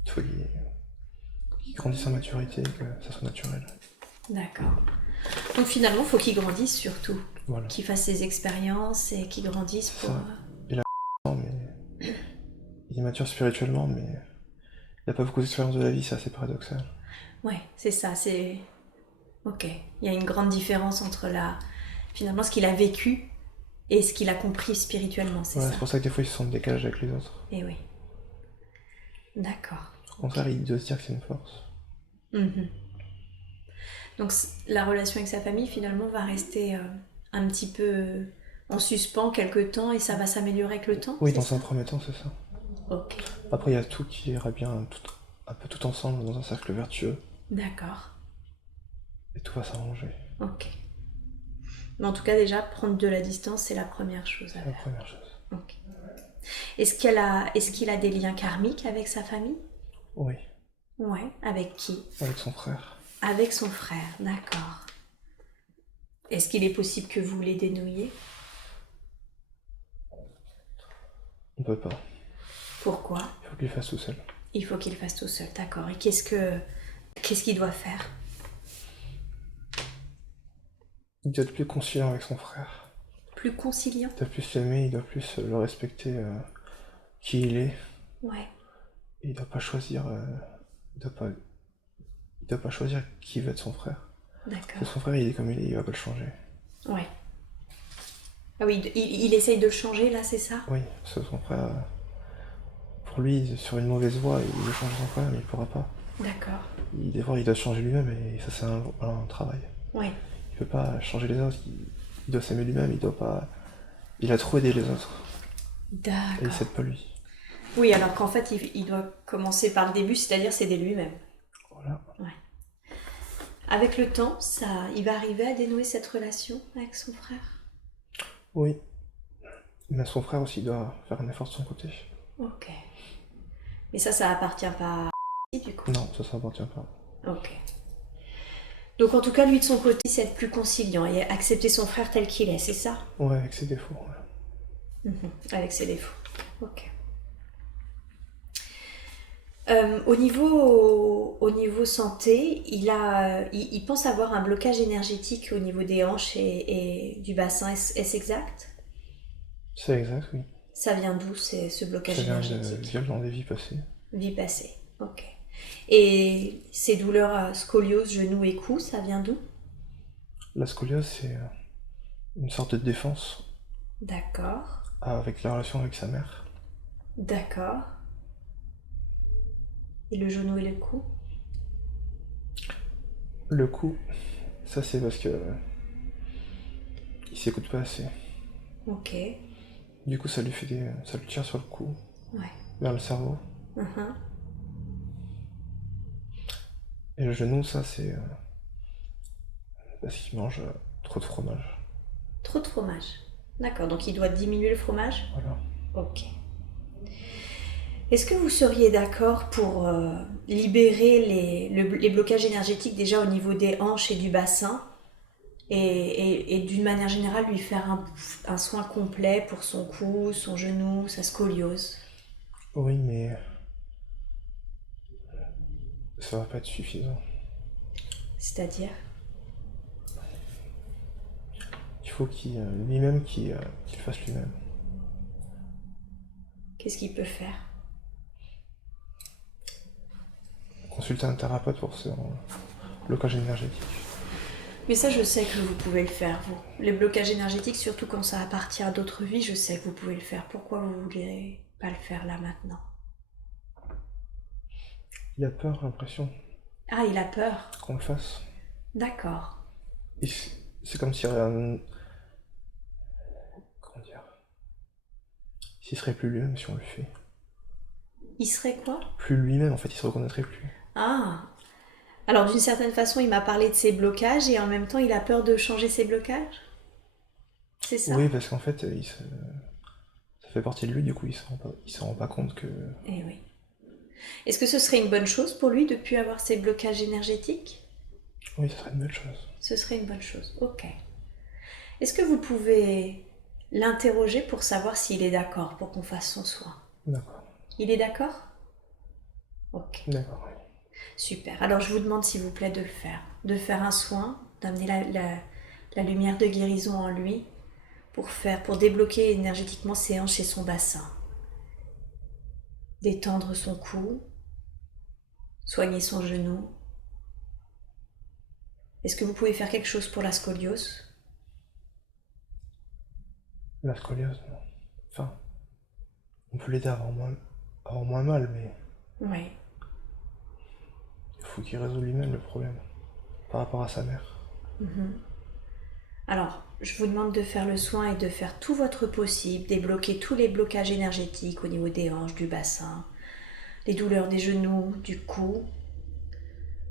Il faut qu'il grandisse en maturité et que ça soit naturel. D'accord. Donc finalement, il faut qu'il grandisse surtout. Voilà. Qu'il fasse ses expériences et qu'il grandisse pour... Ça. Mais il est mature spirituellement, mais il n'a pas beaucoup d'expérience de la vie, c'est assez paradoxal. Ouais, c'est ça, c'est... Ok. Il y a une grande différence entre finalement ce qu'il a vécu et ce qu'il a compris spirituellement, c'est Ouais, ça? c'est pour ça que des fois, il se sent en décalage avec les autres. Eh oui. D'accord. Au contraire, il doit se dire que c'est une force. Mhm. Donc la relation avec sa famille finalement va rester un petit peu en suspens quelque temps et ça va s'améliorer avec le temps? Oui, c'est dans ça? un premier temps, c'est ça. Ok. Après, il y a tout qui ira bien, un peu tout ensemble, dans un cercle vertueux, D'accord. et tout va s'arranger. Ok. Mais en tout cas déjà prendre de la distance c'est la première chose à C'est la faire. première chose. Ok. Est-ce qu'il a des liens karmiques avec sa famille? Oui, Ouais. Avec qui? avec son frère. Avec son frère, d'accord. Est-ce qu'il est possible que vous les dénouiez? On peut pas. Pourquoi? Il faut qu'il le fasse tout seul. Il faut qu'il le fasse tout seul, d'accord. Et qu'est-ce qu'il doit faire? Il doit être plus conciliant avec son frère. Plus conciliant? Il doit plus l'aimer, il doit plus le respecter qui il est. Ouais. Et il doit pas choisir. Il doit pas choisir qui va être son frère. D'accord. Parce que son frère, il est comme il va pas le changer. Ouais. Ah oui, il essaye de le changer là, c'est ça? Oui, parce que son frère, pour lui, sur une mauvaise voie, il veut changer son frère, mais il pourra pas. D'accord. Des fois, il doit se changer lui-même, et ça, c'est un travail. Ouais. Il peut pas changer les autres, il doit s'aimer lui-même, il doit pas. Il a trop aidé les autres. Et il D'accord. s'aide pas lui. Oui, alors qu'en fait, il doit commencer par le début, c'est-à-dire s'aider lui-même. Voilà. Avec le temps, il va arriver à dénouer cette relation avec son frère. Oui. Mais son frère aussi doit faire un effort de son côté. Ok. Mais ça appartient pas à du coup. Non, ça appartient pas. Ok. Donc en tout cas, lui de son côté, c'est être plus conciliant et accepter son frère tel qu'il est, c'est ça? Ouais, avec ses défauts. Ouais. Avec ses défauts. Ok. Au niveau santé, il pense avoir un blocage énergétique au niveau des hanches et du bassin. Est-ce exact? C'est exact, oui. Ça vient d'où ce blocage Ça vient énergétique? dans des vies passées. Vie passée, ok. Et ces douleurs scoliose, genoux et cou, ça vient d'où? La scoliose, c'est une sorte de défense D'accord, avec la relation avec sa mère. d'accord. Et le genou et le cou? Le cou, ça c'est parce que il s'écoute pas assez. Ok, Du coup, ça lui tire sur le cou, ouais. vers le cerveau. Mhm. Et le genou, ça c'est parce qu'il mange trop de fromage. Trop de fromage. D'accord, donc il doit diminuer le fromage? Voilà. Ok. Est-ce que vous seriez d'accord pour libérer les blocages énergétiques déjà au niveau des hanches et du bassin et d'une manière générale lui faire un soin complet pour son cou, son genou, sa scoliose? Oui, mais ça va pas être suffisant. C'est-à-dire? Il faut qu'il lui-même qu'il le fasse lui-même. Qu'est-ce qu'il peut faire? Consulter un thérapeute pour son blocage énergétique. Mais ça, je sais que vous pouvez le faire, vous. Les blocages énergétiques, surtout quand ça appartient à d'autres vies, je sais que vous pouvez le faire. Pourquoi vous voulez pas le faire là maintenant? Il a peur, j'ai l'impression, Ah, il a peur. qu'on le fasse. D'accord. Et c'est comme s'il y avait un... Comment dire? S'il serait plus lui-même si on le fait. Il serait quoi? Plus lui-même, en fait, il se reconnaîtrait plus. Ah. Alors d'une certaine façon, il m'a parlé de ses blocages et en même temps, il a peur de changer ses blocages? C'est ça? Oui, parce qu'en fait, ça fait partie de lui, du coup, il s'en rend pas compte que... Eh oui. Est-ce que ce serait une bonne chose pour lui de ne plus avoir ces blocages énergétiques? Oui, ce serait une belle chose. Ce serait une bonne chose, ok. Est-ce que vous pouvez l'interroger pour savoir s'il est d'accord pour qu'on fasse son soin? D'accord. Il est d'accord? Ok, D'accord, oui. super. Alors je vous demande s'il vous plaît de le faire. De faire un soin, d'amener la lumière de guérison en lui pour débloquer énergétiquement ses hanches et son bassin. Détendre son cou, soigner son genou. Est-ce que vous pouvez faire quelque chose pour la scoliose? La scoliose, non. Enfin, on peut l'aider à avoir moins mal, mais Oui. il faut qu'il résolve lui-même le problème par rapport à sa mère. Alors, je vous demande de faire le soin et de faire tout votre possible, débloquer tous les blocages énergétiques au niveau des hanches, du bassin, les douleurs des genoux, du cou.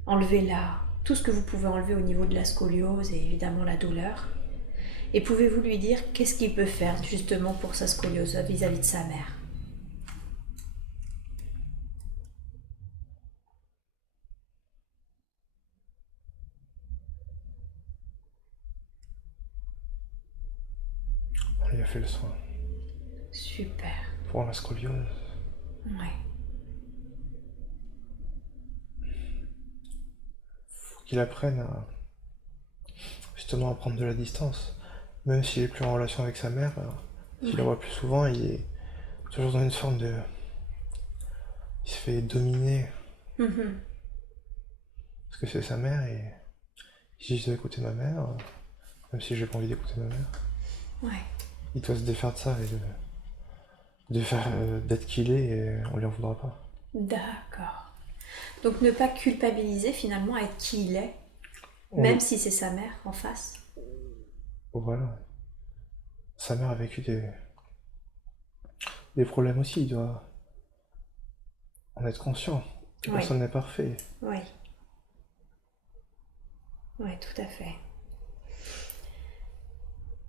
Enlevez là tout ce que vous pouvez enlever au niveau de la scoliose et évidemment la douleur. Et pouvez-vous lui dire qu'est-ce qu'il peut faire justement pour sa scoliose vis-à-vis de sa mère? il a fait le soin. Super. Pour la scoliose. Ouais. Faut qu'il apprenne à justement à prendre de la distance. Même s'il est plus en relation avec sa mère, s'il la voit plus souvent, il est toujours dans une forme de... Il se fait dominer. Parce que c'est sa mère et si je dois écouter ma mère, même si j'ai pas envie d'écouter ma mère, Ouais. il doit se défaire de ça et de faire d'être qu'il est et on lui en voudra pas. D'accord. Donc ne pas culpabiliser finalement à être qui il est, même si c'est sa mère en face. Voilà. Sa mère a vécu des problèmes aussi, il doit en être conscient. Personne n'est parfait. Oui. Oui, tout à fait.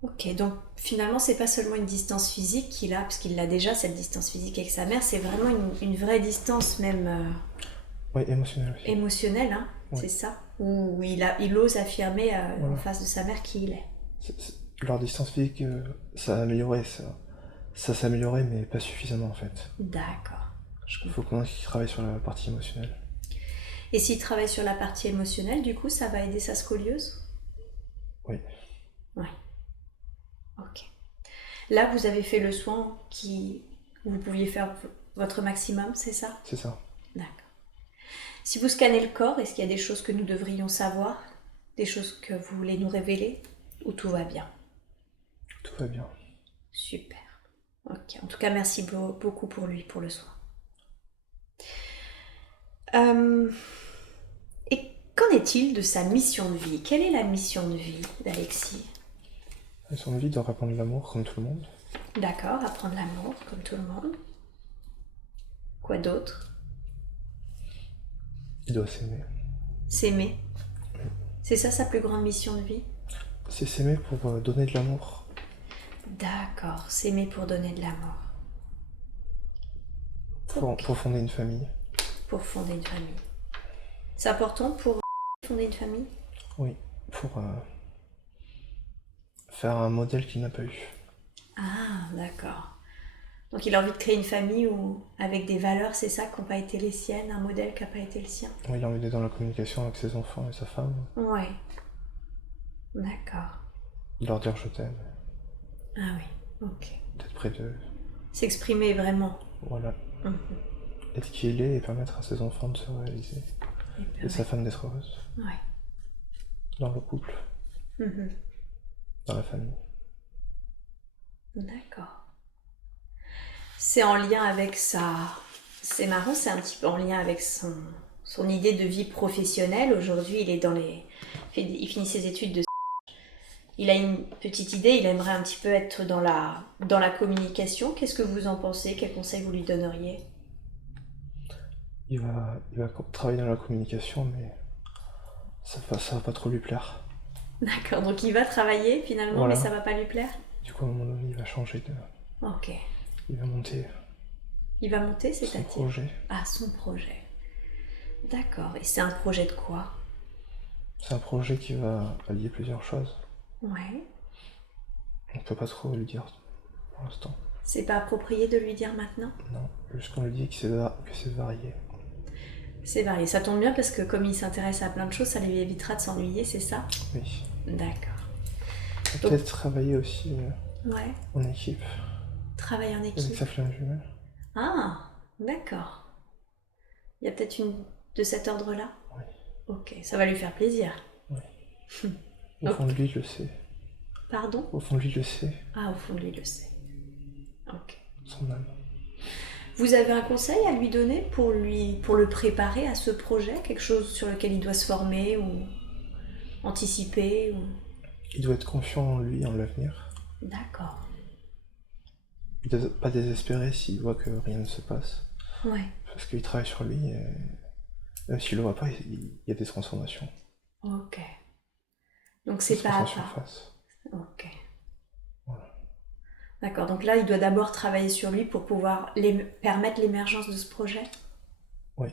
Ok, donc finalement, c'est pas seulement une distance physique qu'il a, parce qu'il a déjà cette distance physique avec sa mère, c'est vraiment une vraie distance même Oui, émotionnelle aussi. émotionnelle, hein, c'est ça, où il ose affirmer en face de sa mère qui il est. Leur distance physique, ça a amélioré, ça s'est amélioré, mais pas suffisamment en fait. D'accord. Il faut qu'on travaille sur la partie émotionnelle. Et s'il travaille sur la partie émotionnelle, du coup, ça va aider sa scoliose? Oui. Oui. Ok. Là, vous avez fait le soin où vous pouviez faire votre maximum, c'est ça? C'est ça. D'accord. Si vous scannez le corps, est-ce qu'il y a des choses que nous devrions savoir? Des choses que vous voulez nous révéler? Ou tout va bien? Tout va bien. Super. Ok. En tout cas, merci beaucoup pour lui, pour le soin. Et qu'en est-il de sa mission de vie? Quelle est la mission de vie d'Alexis? La mission de vie doit répandre l'amour comme tout le monde. D'accord, apprendre l'amour comme tout le monde. Quoi d'autre? Il doit s'aimer. S'aimer. C'est ça sa plus grande mission de vie? C'est s'aimer pour donner de l'amour. D'accord, s'aimer pour donner de l'amour. Pour fonder une famille. Pour fonder une famille. C'est important pour fonder une famille? Oui, pour faire un modèle qu'il n'a pas eu. Ah, d'accord. Donc il a envie de créer une famille avec des valeurs, c'est ça, qui n'ont pas été les siennes, un modèle qui n'a pas été le sien? Oui, il a envie d'être dans la communication avec ses enfants et sa femme. Ouais. D'accord. De leur dire je t'aime. Ah oui, ok. D'être près d'eux. S'exprimer vraiment. Voilà. Être qui il est et permettre à ses enfants de se réaliser. Et sa femme d'être heureuse. Ouais. Dans le couple. Dans la famille. D'accord. C'est en lien avec sa... C'est marrant, c'est un petit peu en lien avec son idée de vie professionnelle. Aujourd'hui, il est dans les... Il finit ses études de... Il a une petite idée, il aimerait un petit peu être dans la communication. Qu'est-ce que vous en pensez? Quels conseils vous lui donneriez? Il va travailler dans la communication, mais ça va pas trop lui plaire. D'accord, donc il va travailler finalement, voilà. Mais ça va pas lui plaire? Du coup, à un moment donné, il va changer de... Ok. Il va monter. Il va monter, c'est-à-dire? Son projet. Ah, son projet. D'accord. Et c'est un projet de quoi? C'est un projet qui va allier plusieurs choses. Ouais. On peut pas trop lui dire pour l'instant. C'est pas approprié de lui dire maintenant? Non, juste qu'on lui dit que c'est varié. C'est varié. Ça tombe bien parce que comme il s'intéresse à plein de choses, ça lui évitera de s'ennuyer, c'est ça? Oui. D'accord. Peut-être travailler aussi en équipe. Travailler en équipe? Avec sa flamme jumelle. Ah, d'accord. Il y a peut-être une de cet ordre-là? Oui. Ok, ça va lui faire plaisir. Oui. Au fond de lui, il le sait. Pardon? Au fond de lui, il le sait. Ah, au fond de lui, il le sait. Ok. Son âme. Vous avez un conseil à lui donner pour le préparer à ce projet? Quelque chose sur lequel il doit se former ou anticiper ou... Il doit être confiant en lui, en l'avenir. D'accord. Il ne doit pas désespérer s'il voit que rien ne se passe. Ouais. Parce qu'il travaille sur lui et même s'il ne le voit pas, il y a des transformations. Ok. Donc c'est pas à pas. Ok. Voilà. D'accord, donc là il doit d'abord travailler sur lui pour pouvoir permettre l'émergence de ce projet? Oui.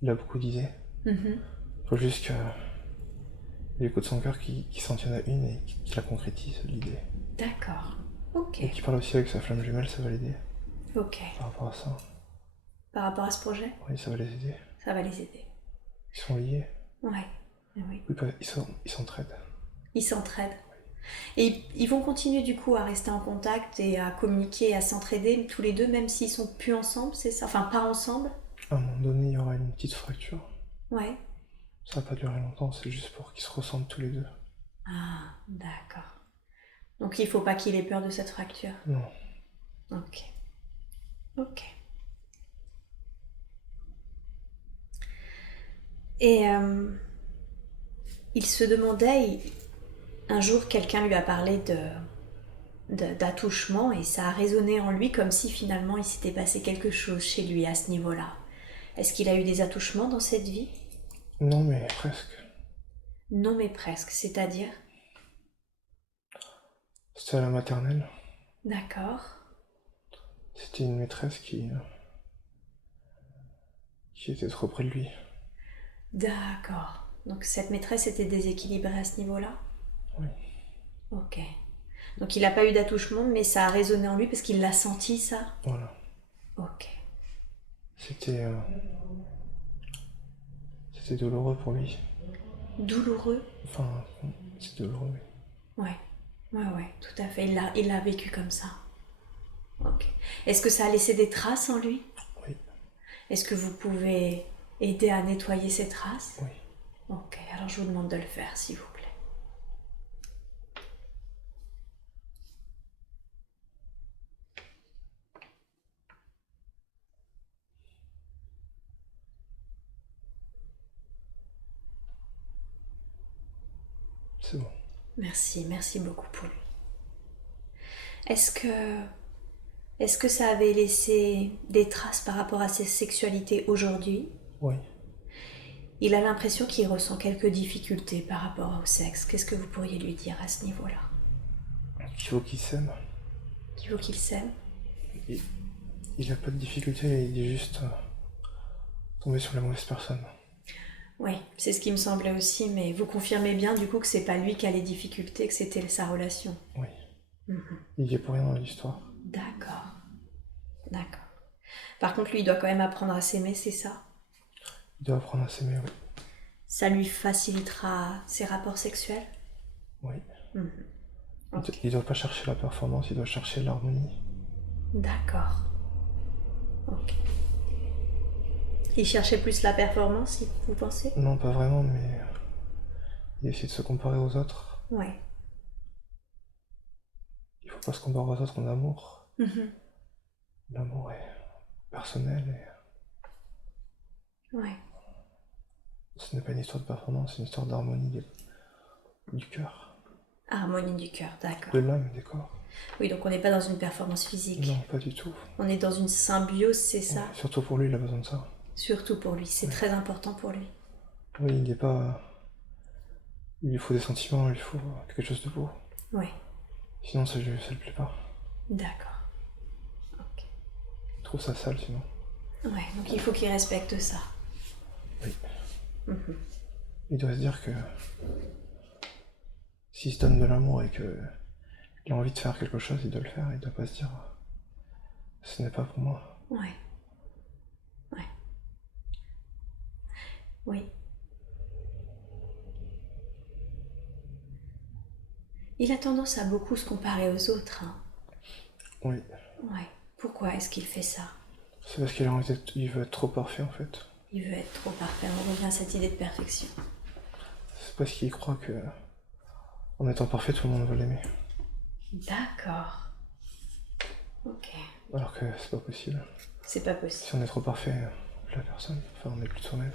Il a beaucoup d'idées. Il faut juste qu'il écoute son cœur, qu'il s'en tienne à une et qu'il la concrétise, l'idée. D'accord. Ok. Et qui parle aussi avec sa flamme jumelle, ça va l'aider. Ok. Par rapport à ça. Par rapport à ce projet, Oui, ça va les aider. ça va les aider. Ils sont liés. Ouais. Oui. Oui, ils s'entraident. Ils s'entraident. Et ils vont continuer du coup à rester en contact et à communiquer, à s'entraider tous les deux, même s'ils sont plus ensemble, c'est ça? Enfin, pas ensemble? À un moment donné, il y aura une petite fracture. Ouais. Ça va pas durer longtemps, c'est juste pour qu'ils se ressentent tous les deux. Ah, d'accord. Donc il faut pas qu'il ait peur de cette fracture. Non. Ok. Ok. Et il se demandait, un jour quelqu'un lui a parlé d'attouchement et ça a résonné en lui comme si finalement il s'était passé quelque chose chez lui à ce niveau-là. Est-ce qu'il a eu des attouchements dans cette vie? Non, mais presque. Non mais presque, c'est-à-dire? C'était à la maternelle. D'accord. C'était une maîtresse qui était trop près de lui. D'accord. Donc cette maîtresse était déséquilibrée à ce niveau-là? Oui. Ok. Donc il n'a pas eu d'attouchement, mais ça a résonné en lui parce qu'il l'a senti, ça? Voilà. Ok. C'était douloureux pour lui. Douloureux? Enfin, c'est douloureux, oui. Ouais, tout à fait. Il l'a vécu comme ça. Ok. Est-ce que ça a laissé des traces en lui? Oui. Est-ce que vous pouvez aider à nettoyer ces traces? Oui. Ok, alors je vous demande de le faire, s'il vous plaît. C'est bon. Merci beaucoup pour lui. Est-ce que ça avait laissé des traces par rapport à sa sexualité aujourd'hui? Oui. Il a l'impression qu'il ressent quelques difficultés par rapport au sexe. Qu'est-ce que vous pourriez lui dire à ce niveau-là? Il faut qu'il s'aime. Qu'il faut qu'il s'aime? Il a pas de difficulté, il est juste tombé sur la mauvaise personne. Oui, c'est ce qui me semblait aussi, mais vous confirmez bien du coup que c'est pas lui qui a les difficultés, que c'était sa relation. Oui. Il y est pour rien dans l'histoire. D'accord. Par contre, lui, il doit quand même apprendre à s'aimer, c'est ça? Il doit apprendre à s'aimer, oui. Ça lui facilitera ses rapports sexuels? Oui. Ok. Il doit pas chercher la performance, il doit chercher l'harmonie. D'accord. Ok. Il cherchait plus la performance, vous pensez? Non, pas vraiment, mais il essaie de se comparer aux autres. Ouais. Il faut pas se comparer aux autres en amour. L'amour est personnel et Ouais. ce n'est pas une histoire de performance, c'est une histoire d'harmonie du cœur, Harmonie du cœur, d'accord. de l'âme et des corps. Oui, donc on n'est pas dans une performance physique. Non, pas du tout. On est dans une symbiose, c'est ça? Ouais, surtout pour lui, il a besoin de ça. Surtout pour lui, c'est très important pour lui. Oui, il n'est pas... Il lui faut des sentiments, il lui faut quelque chose de beau. Ouais. Sinon, ça lui plaît pas. D'accord. Ok. Il trouve ça sale, sinon. Ouais, donc il faut qu'il respecte ça. Oui. Il doit se dire que s'il se donne de l'amour et qu'il a envie de faire quelque chose, il doit le faire. Il doit pas se dire ce n'est pas pour moi. Ouais. Oui. Il a tendance à beaucoup se comparer aux autres. Hein. Oui. Ouais. Pourquoi est-ce qu'il fait ça? C'est parce qu'il veut être trop parfait, en fait. Il veut être trop parfait. On revient à cette idée de perfection. C'est parce qu'il croit que en étant parfait, tout le monde va l'aimer. D'accord. Ok. Alors que c'est pas possible. C'est pas possible. Si on est trop parfait, la personne, enfin on est plus de soi-même.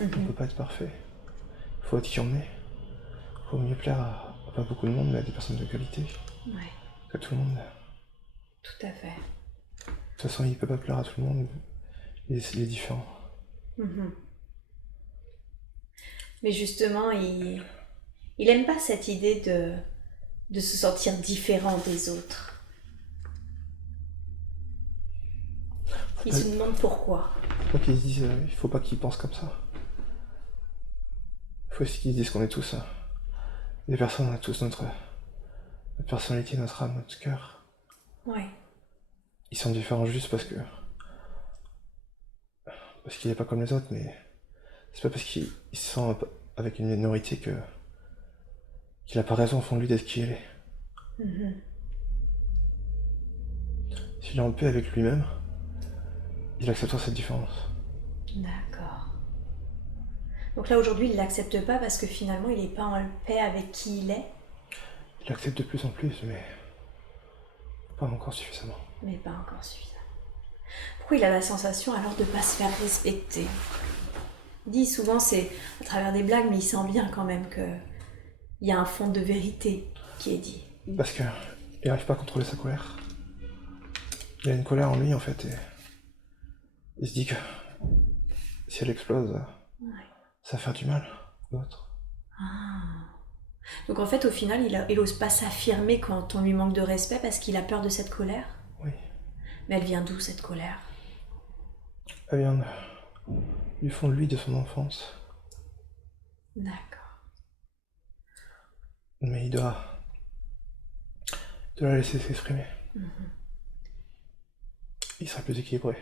On peut pas être parfait. Il faut être qui on est. Il faut mieux plaire à pas beaucoup de monde, mais à des personnes de qualité. Ouais. Que tout le monde. Tout à fait. De toute façon, il peut pas plaire à tout le monde. Il est différent. Mais justement, il aime pas cette idée de se sentir différent des autres. Il se demande pourquoi. Faut qu'ils se disent, il faut pas qu'ils pensent comme ça. Il faut aussi qu'ils se disent qu'on est tous des personnes, on a tous notre personnalité, notre âme, notre cœur. Ouais. Ils sont différents juste parce qu'il est pas comme les autres, mais c'est pas parce qu'il se sent avec une minorité qu'il a pas raison au fond de lui d'être qui il est. S'il est en paix avec lui-même, il acceptera cette différence. D'accord. Donc là aujourd'hui il l'accepte pas parce que finalement il est pas en paix avec qui il est. Il accepte de plus en plus, mais pas encore suffisamment. Mais pas encore suffisamment. Pourquoi il a la sensation alors de pas se faire respecter? Il dit souvent c'est à travers des blagues, mais il sent bien quand même que il y a un fond de vérité qui est dit. Parce qu'il n'arrive pas à contrôler sa colère. Il a une colère en lui en fait, et il se dit que si elle explose, ça va faire du mal aux autres. Donc en fait au final il ose pas s'affirmer quand on lui manque de respect parce qu'il a peur de cette colère. Oui. Mais elle vient d'où cette colère? Elle vient du fond de lui, de son enfance. D'accord. Mais il doit la laisser s'exprimer. Il sera plus équilibré.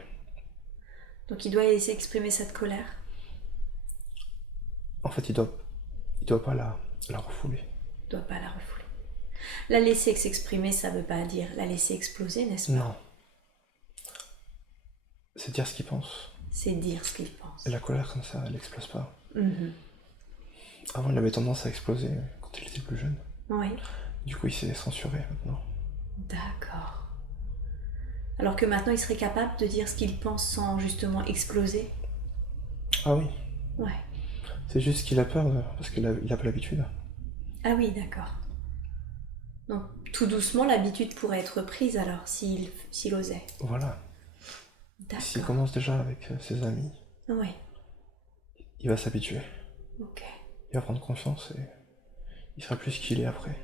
Donc il doit laisser exprimer cette colère. En fait, il doit pas la refouler. Il doit pas la refouler. La laisser s'exprimer, ça veut pas dire la laisser exploser, n'est-ce pas? Non. C'est dire ce qu'il pense. C'est dire ce qu'il pense. Et la colère comme ça, elle n'explose pas. Avant, il avait tendance à exploser quand il était plus jeune. Oui. Du coup, il s'est censuré maintenant. D'accord. Alors que maintenant, il serait capable de dire ce qu'il pense sans justement exploser? Ah oui. Ouais. C'est juste qu'il a peur parce qu'il a pas l'habitude. Ah oui, d'accord. Donc, tout doucement, l'habitude pourrait être prise alors, s'il osait. Voilà. D'accord. S'il commence déjà avec ses amis, Oui. il va s'habituer. Ok. Il va prendre confiance et il sera plus qu'il est après.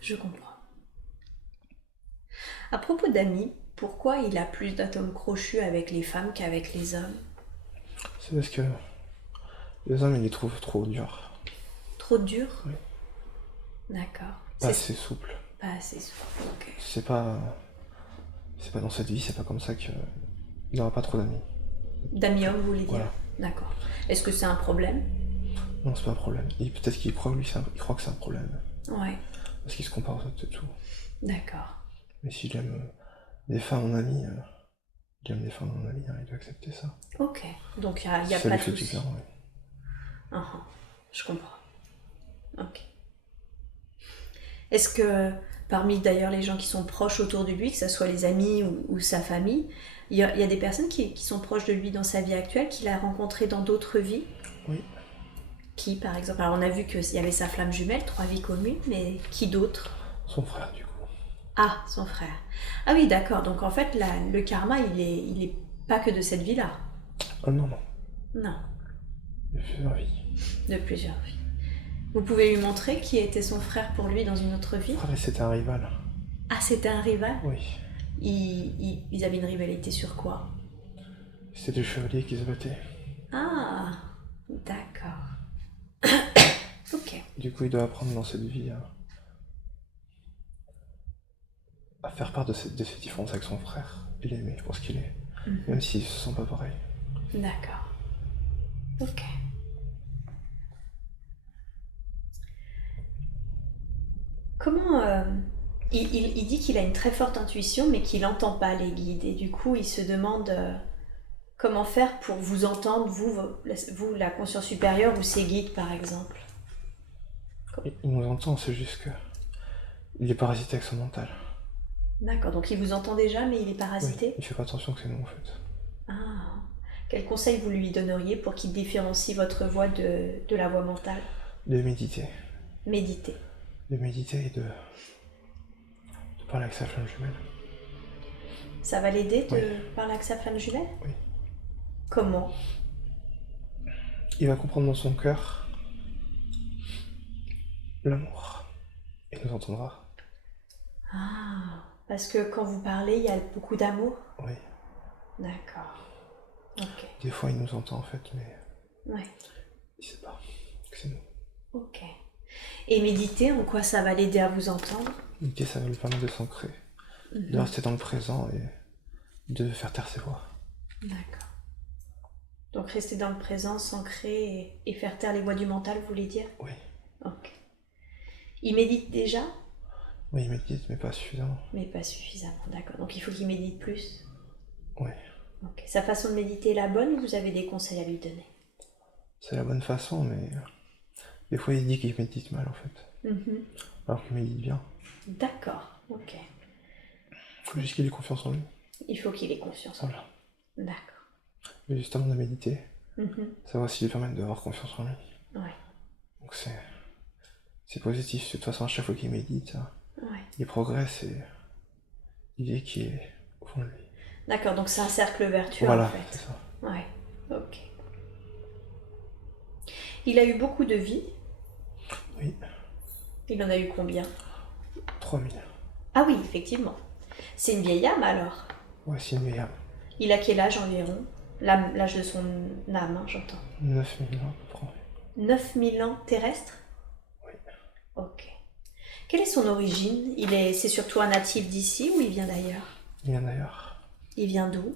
Je comprends. À propos d'amis, pourquoi il a plus d'atomes crochus avec les femmes qu'avec les hommes? C'est parce que les hommes, ils les trouvent trop durs. Trop dur? Oui. D'accord. Pas assez souple. Pas assez souple, ok. C'est pas dans cette vie, c'est pas comme ça qu'il n'aura pas trop d'amis. D'amis hommes, vous voulez dire? Voilà. D'accord. Est-ce que c'est un problème? Non, c'est pas un problème. Peut-être qu'il croit, il croit que c'est un problème. Ouais. Parce qu'il se compare aux autres, c'est tout. D'accord. Mais s'il aime des femmes en ami, il aime des femmes en ami, il doit accepter ça. Ok. Donc il n'y a ça pas lui fait de du souci. bien, ouais. Je comprends. Ok. Est-ce que parmi d'ailleurs les gens qui sont proches autour de lui, que ce soit les amis ou sa famille, il y a des personnes qui sont proches de lui dans sa vie actuelle, qu'il a rencontrées dans d'autres vies? Oui. Qui par exemple? Alors on a vu qu'il y avait sa flamme jumelle, 3 vies communes, mais qui d'autre? Son frère, du coup. Ah, son frère. Ah oui, d'accord. Donc en fait, le karma, il est pas que de cette vie-là. Ah non. Non, Il y a plusieurs vies. de plusieurs vies. Vous pouvez lui montrer qui était son frère pour lui dans une autre vie? Frère, c'était un rival. Ah, c'était un rival? Oui. Ils avaient une rivalité sur quoi? C'était des chevaliers qui se battaient. Ah, d'accord. Ok. Du coup, il doit apprendre dans cette vie à faire part de ces différences avec son frère et l'aimer pour ce qu'il est. Même s'ils se sentent pas pareils. D'accord. Ok. Comment... il dit qu'il a une très forte intuition, mais qu'il n'entend pas les guides. Et du coup, il se demande comment faire pour vous entendre, vous, la conscience supérieure, ou ses guides, par exemple. Il nous entend, c'est juste que il est parasité avec son mental. D'accord, donc il vous entend déjà, mais il est Oui, parasité? il fait pas attention que c'est nous, en fait. Ah. Quel conseil vous lui donneriez pour qu'il différencie votre voix de la voix mentale? De méditer. Méditer. De méditer et de parler avec sa flamme jumelle. Ça va l'aider de Oui. parler avec sa flamme jumelle? Oui. Comment? Il va comprendre dans son cœur l'amour. Et nous entendra. Ah, parce que quand vous parlez, il y a beaucoup d'amour? Oui. D'accord. Ok. Des fois, il nous entend, en fait, mais Ouais. il sait pas que c'est nous. Ok. Et méditer, en quoi ça va l'aider à vous entendre? Méditer, ça va lui permettre de s'ancrer, de rester dans le présent et de faire taire ses voix. D'accord. Donc rester dans le présent, s'ancrer et faire taire les voix du mental, vous voulez dire? Oui. Ok. Il médite déjà? Oui, il médite, mais pas suffisamment. Mais pas suffisamment, d'accord. Donc il faut qu'il médite plus? Oui. Ok. Sa façon de méditer est la bonne ou vous avez des conseils à lui donner? C'est la bonne façon, mais des fois il dit qu'il médite mal en fait. Alors qu'il médite bien. D'accord, ok. Il faut juste qu'il ait confiance en lui. Il faut qu'il ait confiance en lui. Voilà. D'accord. Mais justement de méditer, ça va aussi lui permettre d'avoir confiance en lui. Ouais. Donc c'est positif. De toute façon, à chaque fois qu'il médite, Ouais. il progresse et il dit qu'il est au fond de lui. D'accord, donc c'est un cercle vertueux Voilà, en fait. c'est ça. Ouais, ok. Il a eu beaucoup de vies? Oui. Il en a eu combien? 3000. Ah oui, effectivement. C'est une vieille âme alors? Ouais, c'est une vieille âme. Il a quel âge environ? L'âge de son âme, j'entends. 9000 ans à peu près. 9000 ans terrestres? Oui. Ok. Quelle est son origine? C'est surtout un natif d'ici ou il vient d'ailleurs? Il vient d'ailleurs. Il vient d'où?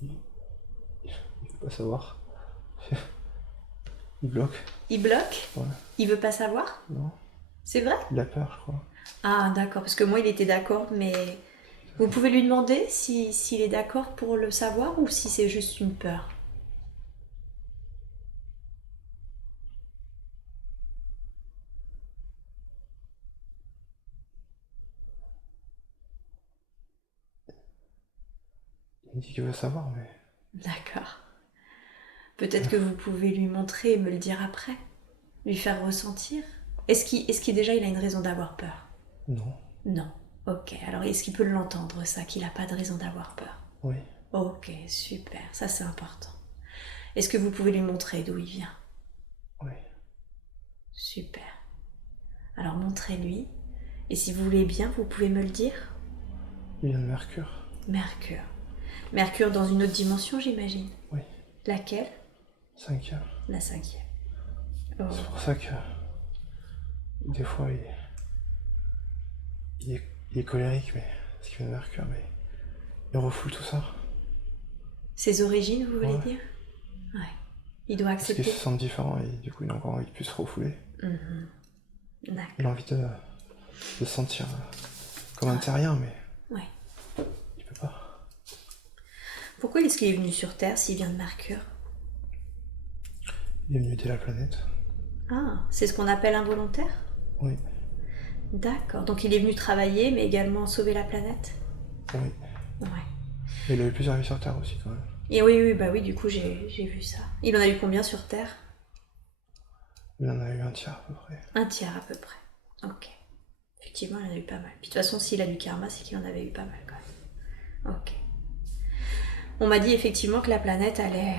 Il veut pas savoir. Il bloque. Il bloque? Ouais. Il veut pas savoir? Non. C'est vrai? Il a peur, je crois. Ah d'accord, parce que moi il était d'accord, mais vous pouvez lui demander s'il est d'accord pour le savoir ou si c'est juste une peur. Il dit qu'il veut savoir, mais... D'accord. Peut-être que vous pouvez lui montrer et me le dire après. Lui faire ressentir. Est-ce qu'il déjà il a une raison d'avoir peur? Non. Non. Ok. Alors est-ce qu'il peut l'entendre ça, qu'il n'a pas de raison d'avoir peur? Oui. Ok, super. Ça c'est important. Est-ce que vous pouvez lui montrer d'où il vient? Oui. Super. Alors montrez-lui. Et si vous voulez bien, vous pouvez me le dire? Il vient de Mercure. Mercure. Mercure dans une autre dimension, j'imagine. Oui. Laquelle? 5e. La 5e. Oh. C'est pour ça que des fois il est colérique, mais parce qu'il vient de Mercure, mais il refoule tout ça. Ses origines, vous voulez dire? Ouais. Il doit Parce accepter. qu'il se sent différent et du coup il a encore envie de plus se refouler. D'accord. Il a envie de se sentir comme un terrien, mais Ouais. il peut pas. Pourquoi est-ce qu'il est venu sur Terre s'il vient de Mercure? Il est venu aider la planète. Ah, c'est ce qu'on appelle involontaire? Oui. D'accord. Donc il est venu travailler, mais également sauver la planète? Oui. Ouais. Mais il a eu plusieurs vies sur Terre aussi quand même. Et oui, du coup j'ai vu ça. Il en a eu combien sur Terre? Il en a eu un tiers à peu près. Un tiers à peu près. Ok. Effectivement, il en a eu pas mal. Puis de toute façon, s'il a du karma, c'est qu'il en avait eu pas mal quand même. Ok. On m'a dit effectivement que la planète allait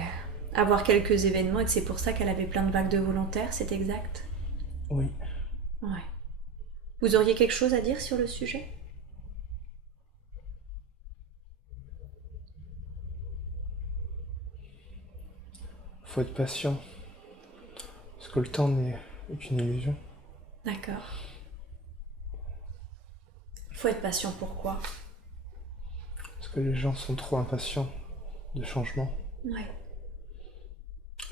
avoir quelques événements et que c'est pour ça qu'elle avait plein de vagues de volontaires, c'est exact? Oui. Ouais. Vous auriez quelque chose à dire sur le sujet? Faut être patient. Parce que le temps n'est qu'une illusion. D'accord. Il faut être patient, pourquoi? Parce que les gens sont trop impatients de changement. Ouais.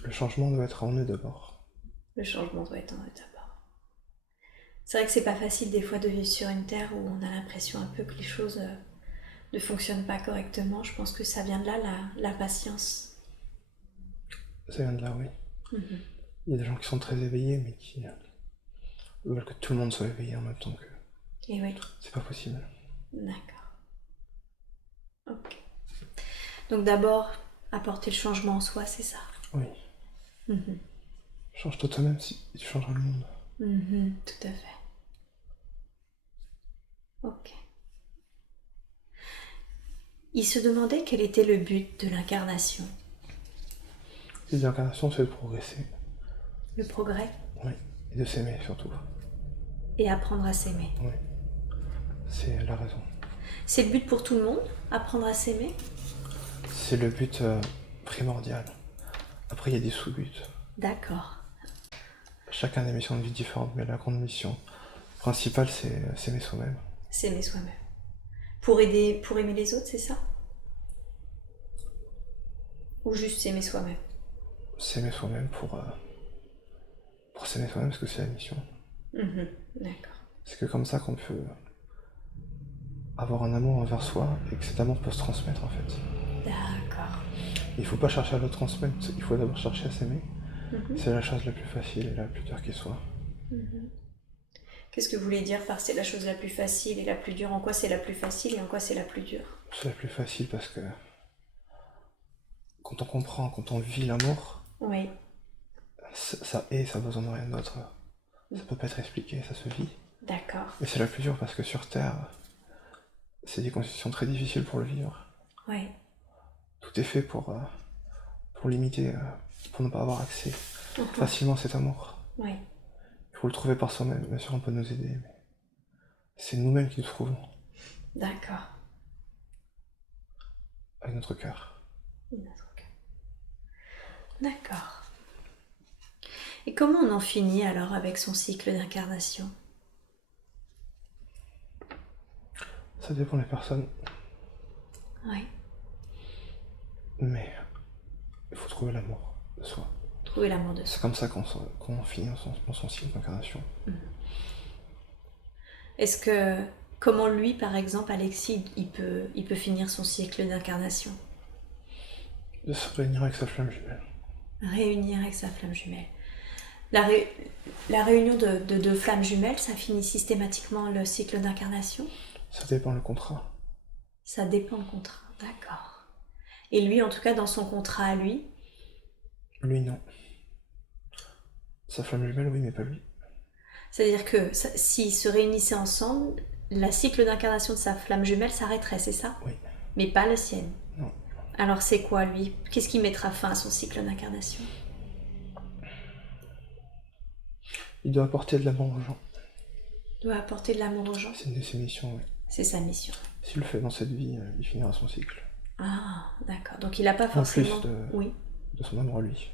Le changement doit être en eux d'abord. Le changement doit être en eux d'abord. C'est vrai que c'est pas facile des fois de vivre sur une terre où on a l'impression un peu que les choses ne fonctionnent pas correctement. Je pense que ça vient de là, la patience. Ça vient de là, oui. Il y a des gens qui sont très éveillés, mais qui veulent que tout le monde soit éveillé en même temps qu'eux. Et oui. C'est pas possible. D'accord. Ok. Donc d'abord, apporter le changement en soi, c'est ça? Oui. Change-toi toi-même si tu changeras le monde. Tout à fait. Ok. Il se demandait quel était le but de l'incarnation. Les incarnations, c'est de progresser. Le progrès? Oui. Et de s'aimer surtout. Et apprendre à s'aimer. Oui. C'est la raison. C'est le but pour tout le monde, apprendre à s'aimer? C'est le but primordial. Après, il y a des sous-buts. D'accord. Chacun a des missions de vie différentes, mais la grande mission principale, c'est s'aimer soi-même. S'aimer soi-même. Pour aimer les autres, c'est ça? Ou juste s'aimer soi-même? S'aimer soi-même pour s'aimer soi-même, parce que c'est la mission. D'accord. C'est que comme ça qu'on peut avoir un amour envers soi, et que cet amour peut se transmettre, en fait. D'accord. Il faut pas chercher à le transmettre, il faut d'abord chercher à s'aimer. C'est la chose la plus facile et la plus dure qui soit. Qu'est-ce que vous voulez dire par c'est la chose la plus facile et la plus dure? En quoi c'est la plus facile et en quoi c'est la plus dure? C'est la plus facile parce que quand on comprend, quand on vit l'amour, Oui. ça a besoin de rien d'autre. Ça peut pas être expliqué, ça se vit. D'accord. Et c'est la plus dure parce que sur Terre, c'est des conditions très difficiles pour le vivre. Oui. Tout est fait pour limiter, pour ne pas avoir accès facilement à cet amour. Oui. Il faut le trouver par soi-même, bien sûr on peut nous aider, mais c'est nous-mêmes qui le trouvons, D'accord. avec notre cœur. D'accord. Et comment on en finit alors avec son cycle d'incarnation? Ça dépend des personnes, Oui. mais il faut trouver l'amour de soi. Trouver l'amour de soi. C'est comme ça qu'on finit dans son cycle d'incarnation. Est-ce que, comment lui, par exemple, Alexis, il peut finir son cycle d'incarnation? De se réunir avec sa flamme jumelle. Réunir avec sa flamme jumelle. La réunion de deux flammes jumelles, ça finit systématiquement le cycle d'incarnation? Ça dépend le contrat. Ça dépend le contrat, d'accord. Et lui, en tout cas, dans son contrat à lui? Lui, non. Sa flamme jumelle, oui, mais pas lui. C'est-à-dire que s'ils se réunissaient ensemble, le cycle d'incarnation de sa flamme jumelle s'arrêterait, c'est ça? Oui. Mais pas le sien. Non. Alors c'est quoi, lui? Qu'est-ce qui mettra fin à son cycle d'incarnation? Il doit apporter de l'amour aux gens. Il doit apporter de l'amour aux gens? C'est une de ses missions, oui. C'est sa mission. S'il le fait dans cette vie, il finira son cycle. Ah, d'accord. Donc il n'a pas forcément... En plus Oui. de son amour à lui.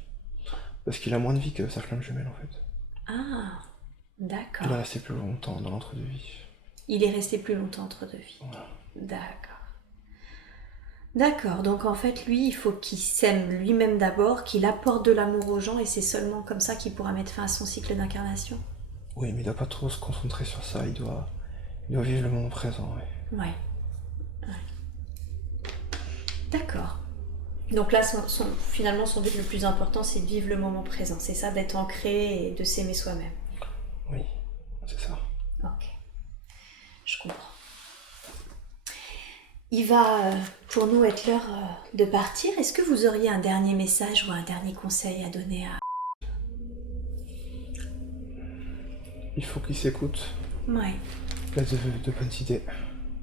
Parce qu'il a moins de vie que sa flamme jumelle, en fait. Ah, d'accord. Il est resté plus longtemps dans l'entre-deux-vie. Il est resté plus longtemps entre deux vies. Voilà. D'accord. D'accord, donc en fait, lui, il faut qu'il s'aime lui-même d'abord, qu'il apporte de l'amour aux gens, et c'est seulement comme ça qu'il pourra mettre fin à son cycle d'incarnation. Oui, mais il doit pas trop se concentrer sur ça, il doit vivre le moment présent, oui. Ouais. D'accord. Donc là, finalement, son but le plus important, c'est de vivre le moment présent. C'est ça, d'être ancré et de s'aimer soi-même. Oui, c'est ça. Ok. Je comprends. Il va, pour nous, être l'heure de partir. Est-ce que vous auriez un dernier message ou un dernier conseil à donner à... Il faut qu'il s'écoute. Ouais. Il a de bonnes idées.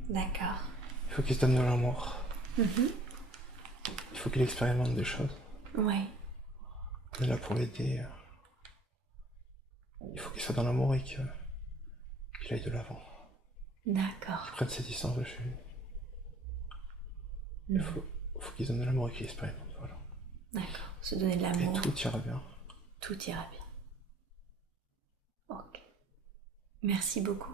D'accord. Il faut qu'il se donne de l'amour. Mhm. Il faut qu'il expérimente des choses. Ouais. On est là pour l'aider. Il faut qu'il soit dans l'amour et qu'il aille de l'avant. D'accord. Qu'il prenne ses distances de chez lui. Il faut qu'il se donne de l'amour et qu'il expérimente. Voilà. D'accord. Se donner de Et l'amour. tout ira bien. Tout ira bien. Ok. Merci beaucoup.